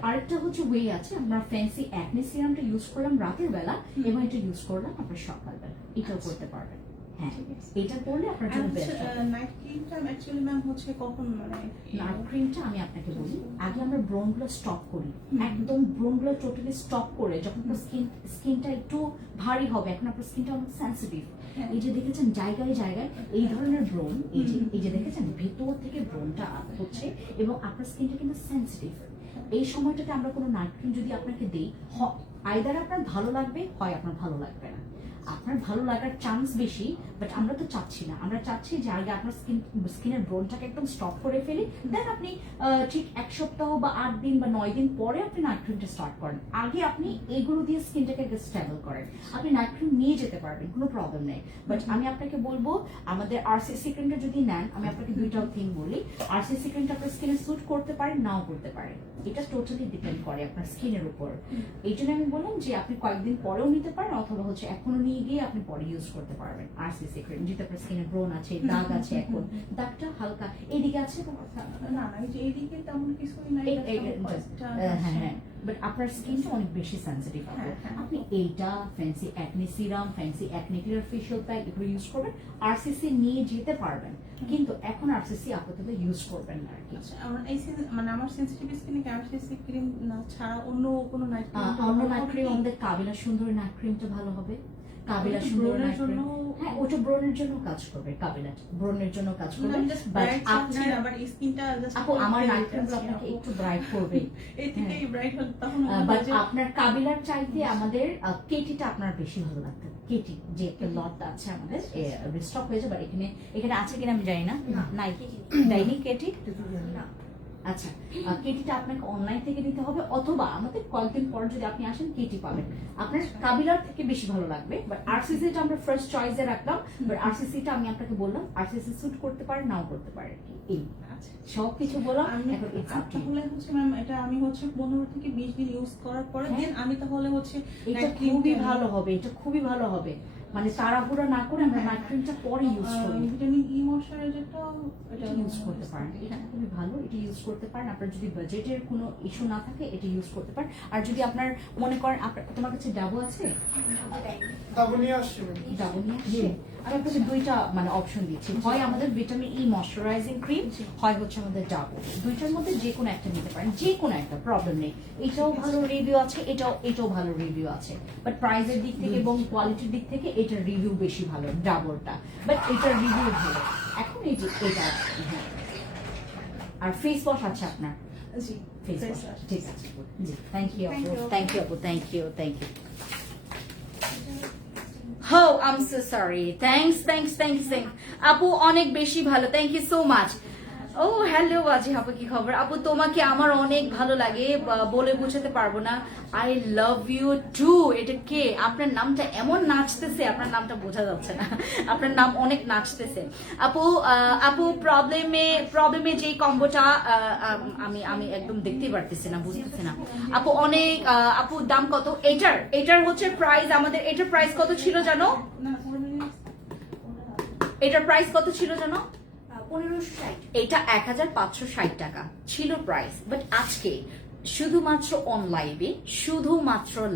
আরেকটা হচ্ছে ওয়ে আছে, আমরা ফ্যান্সি অ্যাকনে সিরামটা ইউজ করলাম রাতের বেলা, এবং এটা ইউজ করলাম আপনার সকালবেলা, এটাও করতে পারবেন। হ্যাঁ, এটা করলে আপনার জন্য বেস্ট হবে। নাইট ক্রিমটা অ্যাকচুয়ালি ম্যাম হচ্ছে কখন নাইট ক্রিমটা আমি আপনাকে বলি, আগে আমরা ব্রণগুলো স্টপ করি, একদম ব্রণগুলো টোটালি স্টপ করে, যখন আপনার স্কিনটা একটু ভারী হবে, এখন আপনার স্কিনটা অনেক সেন্সিটিভ। এই যে দেখেছেন জায়গায় জায়গায় এই ধরনের ব্রণ, এই যে দেখেছেন ভেতর থেকে ব্রণটা হচ্ছে, এবং আপনার স্কিনটা কিন্তু সেন্সিটিভ। এই সময়টাতে আমরা কোনো নাইট ক্রিম যদি আপনাকে দিই, আইদার আপনার ভালো লাগবে, হয় আপনার ভালো লাগবে না। আপনার ভালো লাগার চান্স বেশি, বাট আমরা তো চাচ্ছি না। আমরা চাচ্ছি যে আগে আপনার স্কিনের ব্রণটাকে একদম স্টপ করে ফেলি, দেন আপনি ঠিক 1 সপ্তাহ বা 8 দিন বা 9 দিন পরে আপনি নাইট ক্রিমটা স্টার্ট করেন। আগে আপনি এগুলো দিয়ে স্কিনটাকে স্টেবল করেন। আপনি নাইট ক্রিম নিয়ে যেতে পারবেন, কোনো প্রবলেম নেই। বাট আমি আপনাকে বলবো, আমাদের RCC ক্রিমটা যদি নেন, আমি আপনাকে দুইটাও থিং বলি, RCC ক্রিমটা আপনার স্কিনে স্যুট করতে পারে, নাও করতে পারে, এটা টোটালি ডিপেন্ড করে আপনার স্কিনের উপর। এই জন্য আমি বললাম যে আপনি কয়েকদিন পরেও নিতে পারেন, অথবা হচ্ছে এখনো নিয়ে গিয়ে আপনি পরে ইউজ করতে পারবেন RCC ক্রিম। যেহেতু আপনার স্কিনে ব্রণ আছে, দাগ আছে, এখন দাগটা হালকা এইদিকে আছে, না এই যে এইদিকে তেমন কিছুই নাই। হ্যাঁ, বাট আপনার স্কিনটা অনেক বেশি সেন্সিটিভ হবে। আপনি এইটা fancy acne serum, fancy acne clear facial pack এগুলো ইউজ করবেন, RCC নিয়ে যেতে পারবেন, কিন্তু এখন RCC আপাতত ইউজ করবেন না আর কি। আমার সেনসিটিভ স্কিনে কি RCC ক্রিম না ছাড়া অন্য কোনো নাইট ক্রিম? অন্য নাইট ক্রিম আমাদের কাবিলা সুন্দরী নাইট ক্রিমটা ভালো হবে। কাবিলা সুন্দরী নাইট ক্রিম, হ্যাঁ ওটা ব্রণের জন্য কাজ করবে, কাবিলা ব্রণের জন্য কাজ করবে। বাট আপনার আবার স্কিনটা জাস্ট আপু আমার নাইট ক্রিমগুলো আপনাকে একটু ব্রাইট করবে, এই থেকেই ব্রাইট হল তখন। বাট আপনার কাবিলার চাইতে আমাদের কেটিটা আপনার বেশি ভালো লাগবে। কেটি যে একটা লট আছে আমাদের, রিস্টক হয়েছে, বাট এখানে আছে কিনা আমি জানি না, নাই দেয়নি কেটি না। আচ্ছা, কেটিটা আপনাকে অনলাইন থেকে নিতে হবে, অথবা আমাদের কয়েকদিন পর যদি আপনি আসেন কেটি পাবেন। আপনার কাবিলার থেকে বেশি ভালো লাগবে, বাট আরসিসিটা আমরা ফার্স্ট চয়েসে রাখলাম। বাট আরসিসিটা আমি আপনাকে বললাম আরসিসি স্যুট করতে পারে, নাও করতে পারে আর কি। এই আচ্ছা সবকিছু বললাম। আমি এখন it's up to you। তাহলে হচ্ছে ম্যাম এটা আমি হচ্ছে 15 থেকে 20 দিন ইউজ করার পরে হ্যাঁ। দেন আমি তাহলে হচ্ছে এটা night cream খুবই টা ভালো হবে, এটা খুবই ভালো হবে। মানে তাড়াহুড়া না করে আমরা নাইট ক্রিমটা পরে ইউজ করি। ভিটামিন ই ময়শ্চারাইজারটা এটা ইউজ করতে পারেন, এটা খুবই ভালো, এটা ইউজ করতে পারেন। আপনার যদি বাজেটের কোনো ইস্যু না থাকে এটা ইউজ করতে পারেন। আর যদি আপনার মনে করেন তোমার কাছে ডাবো আছে, ডাবো নিয়ে আসছে, আমি আপনাকে দুইটা মানে অপশন দিচ্ছি, হয় আমাদের ভিটামিন ই ময়শ্চারাইজিং ক্রিম, হয় হচ্ছে আমাদের ডাবো। দুইটার মধ্যে যে কোনো একটা নিতে পারেন, যে কোনো একটা, প্রবলেম নেই। এটাও ভালো রিভিউ আছে, এটাও ভালো রিভিউ আছে, বাট প্রাইসের দিক থেকে এবং কোয়ালিটির দিক থেকে এটার রিভিউ বেশি ভালো, ডাবোরটা। বাট এটার রিভিউ ভালো। এখন এই যে এটা, হ্যাঁ। আর ফেস ওয়াশ আছে আপনার? জি ফেস face ওয়াশ, wash। ঠিক আছে। জি, থ্যাংক ইউ আপু, থ্যাংক ইউ আপু, thank you. Oh, I'm so sorry. Thanks. আপু অনেক বেশি ভালো, থ্যাংক ইউ সো মাচ। ও হ্যালো আজি আপু, কি খবর আপু? তোমাকে আমার অনেক ভালো লাগে, বলে বোঝাতে পারবো না। I love you too. এটা কে? আপনার নামটা এমন নাচতেছে, আপনার নামটা বোঝা যাচ্ছে না, আপনার নাম অনেক নাচতেছে। আপু প্রবলেমে যে কম্বোটা আমি একদম দেখতেই পারতেছি না, বুঝতেছি না। আপু অনেক আপু দাম কত এটার হচ্ছে প্রাইস? আমাদের এটার প্রাইস কত ছিল জানো? না 4 মিনিট এটার প্রাইস কত ছিল জানো? 1560। এটা 1560 টাকা ছিল প্রাইস। বাট আজকে শুধুমাত্র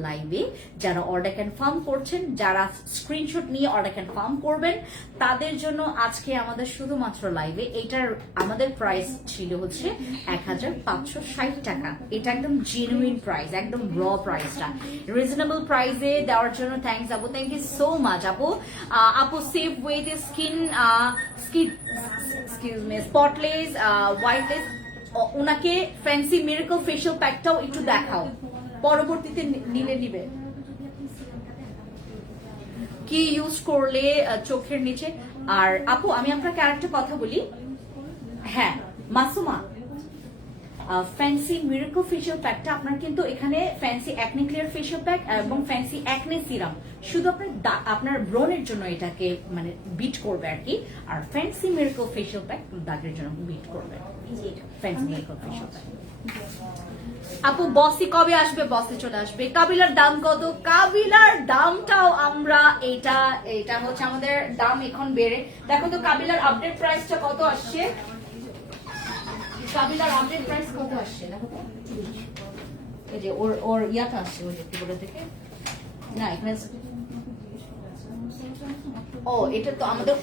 লাইভে যারা অর্ডার কনফার্ম করছেন, যারা স্ক্রিনশট নিয়ে অর্ডার কনফার্ম করবেন, তাদের জন্য আজকে আমাদের শুধুমাত্র লাইভে এটার আমাদের প্রাইস ছিল হচ্ছে 1560 টাকা। এটা একদম জেনুইন প্রাইস, একদম র প্রাইসটা রিজনেবল প্রাইসে দেওয়ার জন্য থ্যাংকস আপু, থ্যাংক ইউ সো মাচ আপু। আপু সেভ উইথ স্কিন স্পটলেস হোয়াইটলেস, ওনাকে ফ্যান্সি মিরাকল ফেশিয়াল প্যাকটাও একটু দেখাও, পরবর্তীতে নিবে কি ইউজ করলে চোখের নিচে। আর আপু আমি আপনাকে আরেকটা কথা বলি, হ্যাঁ মাসুমা, ফ্যান্সি মিরাকল ফেশিয়াল প্যাকটা আপনার কিন্তু এখানে fancy acne clear facial pack এবং ফ্যান্সি অ্যাকনে সিরাম, শুধু আপনার ব্রনের জন্য এটাকে মানে বিট করবে আর কি। আর ফ্যান্সি মিরাকল ফেশিয়াল প্যাক দাগের জন্য বিট করবে। Fancy miracle facial pack. আপু বসি কবে আসবে? বসে চলে আসবে। কাবিলার দাম কত? কাবিলার দামটাও আমরা এটা হচ্ছে আমাদের দাম এখন বেড়ে, দেখো তো কাবিলার আপডেট প্রাইসটা কত আসছে। কাবিলার আপডেট প্রাইস কত আসছে দেখো তো। এই যে ওর ইয়াটা আসছে, ওই যে কি বলে থেকে না এখানে, ও এটা তো আমাদের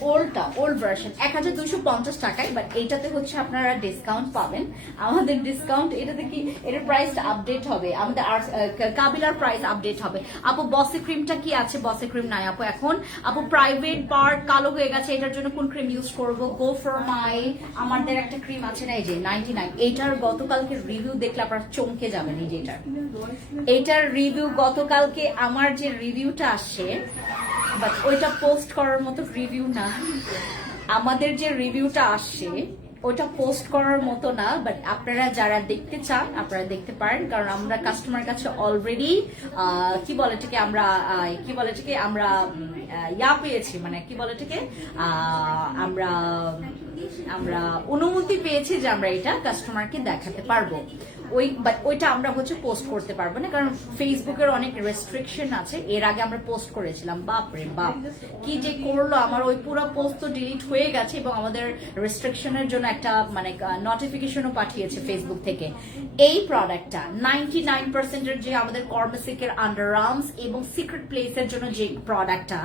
ওল্ড ভার্সন 1250 টাকায়। বাট এইটাতে হচ্ছে আপনারা ডিসকাউন্ট পাবেন। আমাদের ডিসকাউন্ট এটাতে কি, এটার প্রাইসটা আপডেট হবে, আমাদের কাবিলার প্রাইস আপডেট হবে। আপু বসে ক্রিমটা কি আছে? বসে ক্রিম নাই আপু এখন। আপু প্রাইভেট পার্ট কালো হয়ে গেছে, এটার জন্য কোন ক্রিম ইউজ করব? গো ফর মাই, আমাদের একটা ক্রিম আছে না এই যে 99, এটার গতকালকে রিভিউ দেখলে আপনারা চমকে যাবেন। এই যে এটার রিভিউ গতকালকে আমার যে রিভিউটা আসছে, বাট ওইটা পোস্ট করার মতো রিভিউ না। আমাদের যে রিভিউটা আসছে ওইটা পোস্ট করার মতো না, বাট আপনারা যারা দেখতে চান আপনারা দেখতে পারেন, কারণ আমরা কাস্টমার কাছে অলরেডি আমরা ইয়া পেয়েছি, মানে আমরা অনুমতি পেয়েছি যে আমরা এটা কাস্টমারকে দেখাতে পারবো। ওইটা আমরা হচ্ছে পোস্ট করতে পারবো না, কারণ ফেসবুকের অনেক রেস্ট্রিকশন আছে। এর আগে আমরা পোস্ট করেছিলাম, বাপরে বাপ কি যে করলো, আমার ওই পুরো পোস্ট তো ডিলিট হয়ে গেছে এবং আমাদের রেস্ট্রিকশনের জন্য একটা মানে নোটিফিকেশনও পাঠিয়েছে ফেসবুক থেকে। এই প্রোডাক্টটা 99% যে আমাদের কর্মসিকের আন্ডারআর্মস এবং সিক্রেট প্লেসের জন্য যে প্রোডাক্টটা,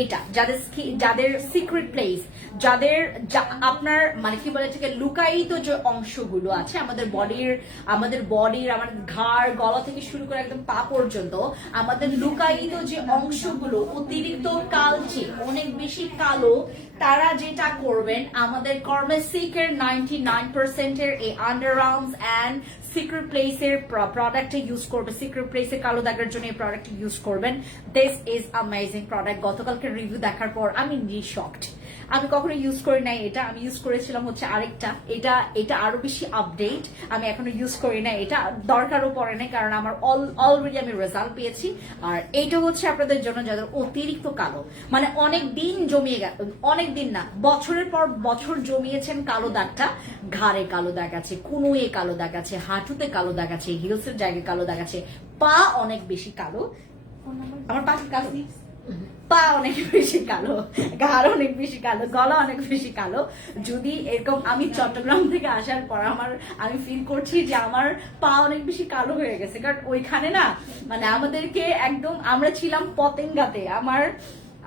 এটা যাদের সিক্রেট প্লেস, যাদের আপনার মানে কি বলে এটাকে লুকায়িত যে অংশগুলো আছে আমাদের বডির, আমাদের ঘাড় গলা থেকে শুরু করে একদম পা পর্যন্ত আমাদের লুকায়িত যে অংশগুলো অতিরিক্ত কালচে, অনেক বেশি কালো, তারা যেটা করবেন আমাদের কর্মসিকের 99% এর এই আন্ডারআর্মস এন্ড সিক্রেট প্লেসের প্রোডাক্টটা ইউজ করবে। সিক্রেট প্লেসের কালো দাগের জন্য এই প্রোডাক্ট ইউজ করবেন। This is amazing product. গতকালকে রিভিউ দেখার পর আমি নিজে শকড। আমি কখনো ইউজ করি নাই এটা, আমি ইউজ করেছিলাম হচ্ছে আরেকটা, এটা এটা আরো বেশি আপডেট, আমি এখনো ইউজ করি না, এটা দরকারও পড়ে নাই কারণ আমার অলরেডি আমি রেজাল্ট পেয়েছি। আর এইটা হচ্ছে আপনাদের জন্য যাদের অতিরিক্ত কালো, মানে অনেক দিন জমিয়ে অনেক দিন না, বছরের পর বছর জমিয়েছেন কালো দাগটা, ঘাড়ে কালো দাগ আছে, কুনুয়ে কালো দাগ আছে, হাঁটুতে কালো দাগ আছে, হিলসের জায়গায় কালো দাগ আছে, পা অনেক বেশি কালো, আমার পা কি কালো, পা অনেক বেশি কালো, ঘাড় অনেক বেশি কালো, গলা অনেক বেশি কালো। যদি এরকম আমি চট্টগ্রাম থেকে আসার পর আমি ফিল করছি যে আমার পা অনেক বেশি কালো হয়ে গেছে, কারণ ওইখানে না মানে আমাদেরকে একদম, আমরা ছিলাম পতেঙ্গাতে,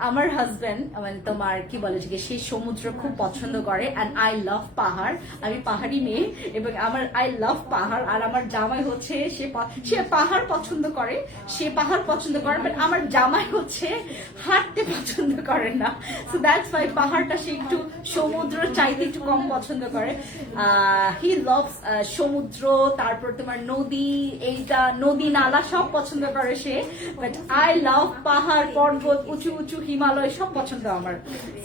আমার হাজবেন্ড মানে তোমার কি বলে যে সে সমুদ্র খুব পছন্দ করে, অ্যান্ড আই লাভ পাহাড়, আমি পাহাড়ি মেয়ে এবং আমার আই লাভ পাহাড়। আর আমার জামাই হচ্ছে সে পাহাড় পছন্দ করে, বাট আমার জামাই হচ্ছে হাঁটতে পছন্দ করে না, সো দ্যাটস ওয়াই পাহাড়টা সে একটু সমুদ্র চাইতে একটু কম পছন্দ করে। হি লাভস সমুদ্র, তারপর তোমার নদী, এইটা নদী নালা সব পছন্দ করে সে, বাট আই লাভ পাহাড় পর্বত, উঁচু উঁচু হিমালয় সব পছন্দ আমার।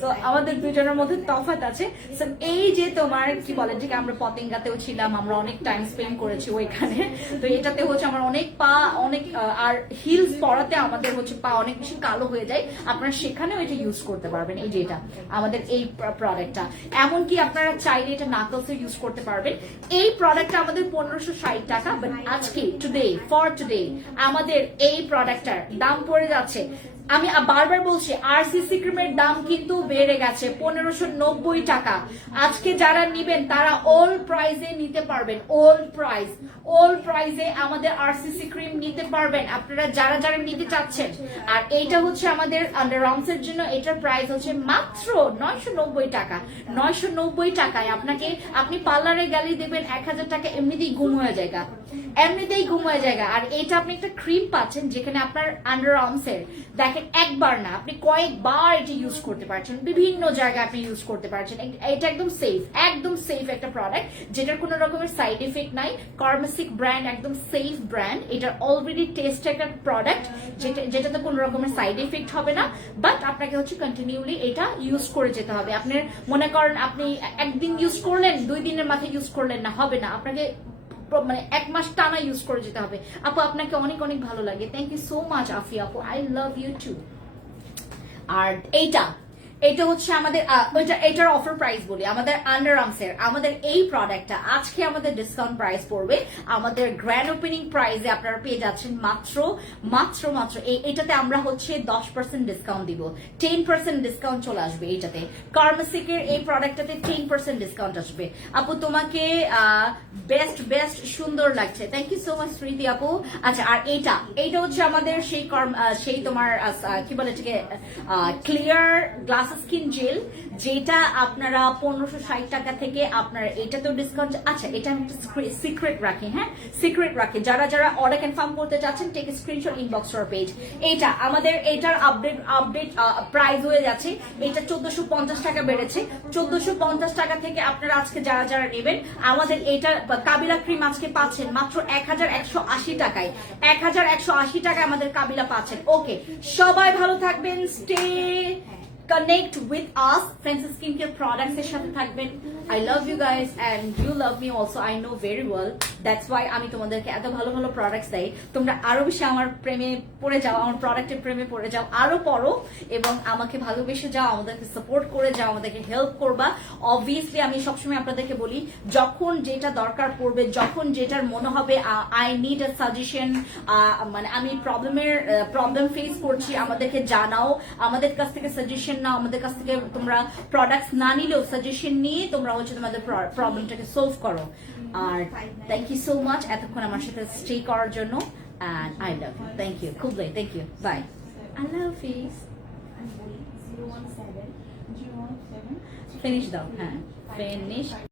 তো আমাদের দুজনের মধ্যে তফাৎ আছে। So, এই যে তোমার কি বলে যে আমরা পতেঙ্গাতেও ছিলাম, আমরা অনেক টাইম স্পেন্ড করেছি ওইখানে, তো এটাতে হচ্ছে আমার অনেক পা অনেক আর হিলস পরাতে আমাদের হচ্ছে পা অনেক বেশি কালো হয়ে যায়, আপনারা সেখানেও এটা ইউজ করতে পারবেন। এই যে এটা আমাদের এই প্রোডাক্টটা, এমনকি আপনারা চাইলে এটা নাকলসে ইউজ করতে পারবেন। এই প্রোডাক্টটা আমাদের 1560 টাকা, বাট আজকে ফর টুডে আমাদের এই প্রোডাক্টটার দাম পড়ে যাচ্ছে, আমি বারবার বলছি আরসিসি ক্রিমের দাম কিন্তু বেড়ে গেছে 1590 টাকা। আজকে যারা নিবেন তারা ওল্ড প্রাইসে নিতে পারবেন, ওল্ড প্রাইসে আমাদের আরসিসি ক্রিম নিতে পারবেন আপনারা যারা যারা নিতে চাচ্ছেন। আর এইটা হচ্ছে আমাদের আন্ডারআর্মস এর জন্য, এটার প্রাইস হচ্ছে মাত্র 990 টাকা। 990 টাকায় আপনি পার্লারে গেলে দেবেন 1000 টাকা এমনিতেই ঘুম হয়ে যায়। আর এটা আপনি একটা ক্রিম পাচ্ছেন যেখানে আপনার আন্ডারআর্মস এর দেখেন একবার না আপনি কয়েকবার এটা ইউজ করতে পারছেন, বিভিন্ন জায়গায় আপনি ইউজ করতে পারছেন। এটা একদম সেফ একটা প্রোডাক্ট যেটার কোনো রকমের সাইড এফেক্ট নাই। কর্মাসিক ব্র্যান্ড, একদম সেফ ব্র্যান্ড, এটার অলরেডি টেস্ট একটা প্রোডাক্ট যেটাতে কোনো রকমের সাইড এফেক্ট হবে না, বাট আপনাকে হচ্ছে কন্টিনিউলি এটা ইউজ করে যেতে হবে। আপনার মনে করেন আপনি একদিন ইউজ করলেন, 2 দিনের মাথায় ইউজ করলেন না, হবে না, আপনাকে মানে 1 মাস টানা ইউজ করে যেতে হবে। আপু আপনাকে অনেক অনেক ভালো লাগে, থ্যাংক ইউ সো মাচ আফি আপু, আই লাভ ইউ টু। আর এটা হচ্ছে আমাদের এটার অফার প্রাইস বলি, আমাদের আন্ডারআর্মস এর আমাদের এই প্রোডাক্টটা আজকে আমাদের ডিসকাউন্ট প্রাইস পড়বে, আমাদের গ্র্যান্ড ওপেনিং প্রাইসে আপনারা পেয়ে যাচ্ছেন মাত্র এটাতে আমরা হচ্ছে 10% ডিসকাউন্ট দিব, 10% ডিসকাউন্ট চলে আসবে এইটাতে। কার্মাসিকের এই প্রোডাক্টটাতে 10% ডিসকাউন্ট আসবে। আপু তোমাকে বেস্ট সুন্দর লাগছে, থ্যাংক ইউ সো মাচ স্মৃতি আপু। আচ্ছা, আর এইটা হচ্ছে আমাদের সেই তোমার কি বলে এটাকে ক্লিয়ার গ্লাস স্কিন জেল, যেটা আপনারা 1560 টাকা থেকে আপনারা এটাতেও ডিসকাউন্ট। আচ্ছা, এটা আমি একটা সিক্রেট রাখি, হ্যাঁ সিক্রেট রাখি, যারা অর্ডার কনফার্ম করতে চাচ্ছেন take screenshot inbox or page. এইটা আমাদের এটার আপডেট প্রাইস হয়ে যাচ্ছে, এটা 1450 টাকা বেড়েছে, 1450 টাকা থেকে আপনারা আজকে যারা নেবেন আমাদের এটা কাবিলা ক্রিম আজকে পাচ্ছেন মাত্র 1180 টাকায়, 1180 টাকায় আমাদের কাবিলা পাচ্ছেন। ওকে, সবাই ভালো থাকবেন, stay connect with us, Francis Skincare products এর সাথে থাকবেন। I love you guys and you love me also, I know very well, that's why আমি তোমাদেরকে এত ভালো ভালো প্রোডাক্টস দেই, তোমরা আরো বেশি আমার প্রেমে পড়ে যাও, আমার প্রোডাক্টের প্রেমে পড়ে যাও, আরো পড়ো এবং আমাকে ভালোবেসে যাও, আমাদেরকে সাপোর্ট করে যাও, আমাদেরকে হেল্প করবা। অবভিয়াসলি আমি সবসময় আপনাদেরকে বলি, যখন যেটা দরকার পড়বে, যখন যেটার মনে হবে আই নিড আ সাজেশন, মানে আমি প্রবলেম ফেস করছি, আমাদেরকে জানাও, আমাদের কাছ থেকে সাজেশন নাও, আমাদের কাছ থেকে তোমরা প্রোডাক্টস না নিলেও সাজেশন নিয়ে তোমরা হচ্ছে তোমাদের প্রবলেমটাকে সলভ করো। আর থ্যাংক ইউ সো মাচ এতক্ষণ আমার সাথে স্টে করার জন্য, and I love you, thank you, খুবই thank you, bye, Allah Hafiz. 017 finish দাও, হ্যাঁ ফিনিশ।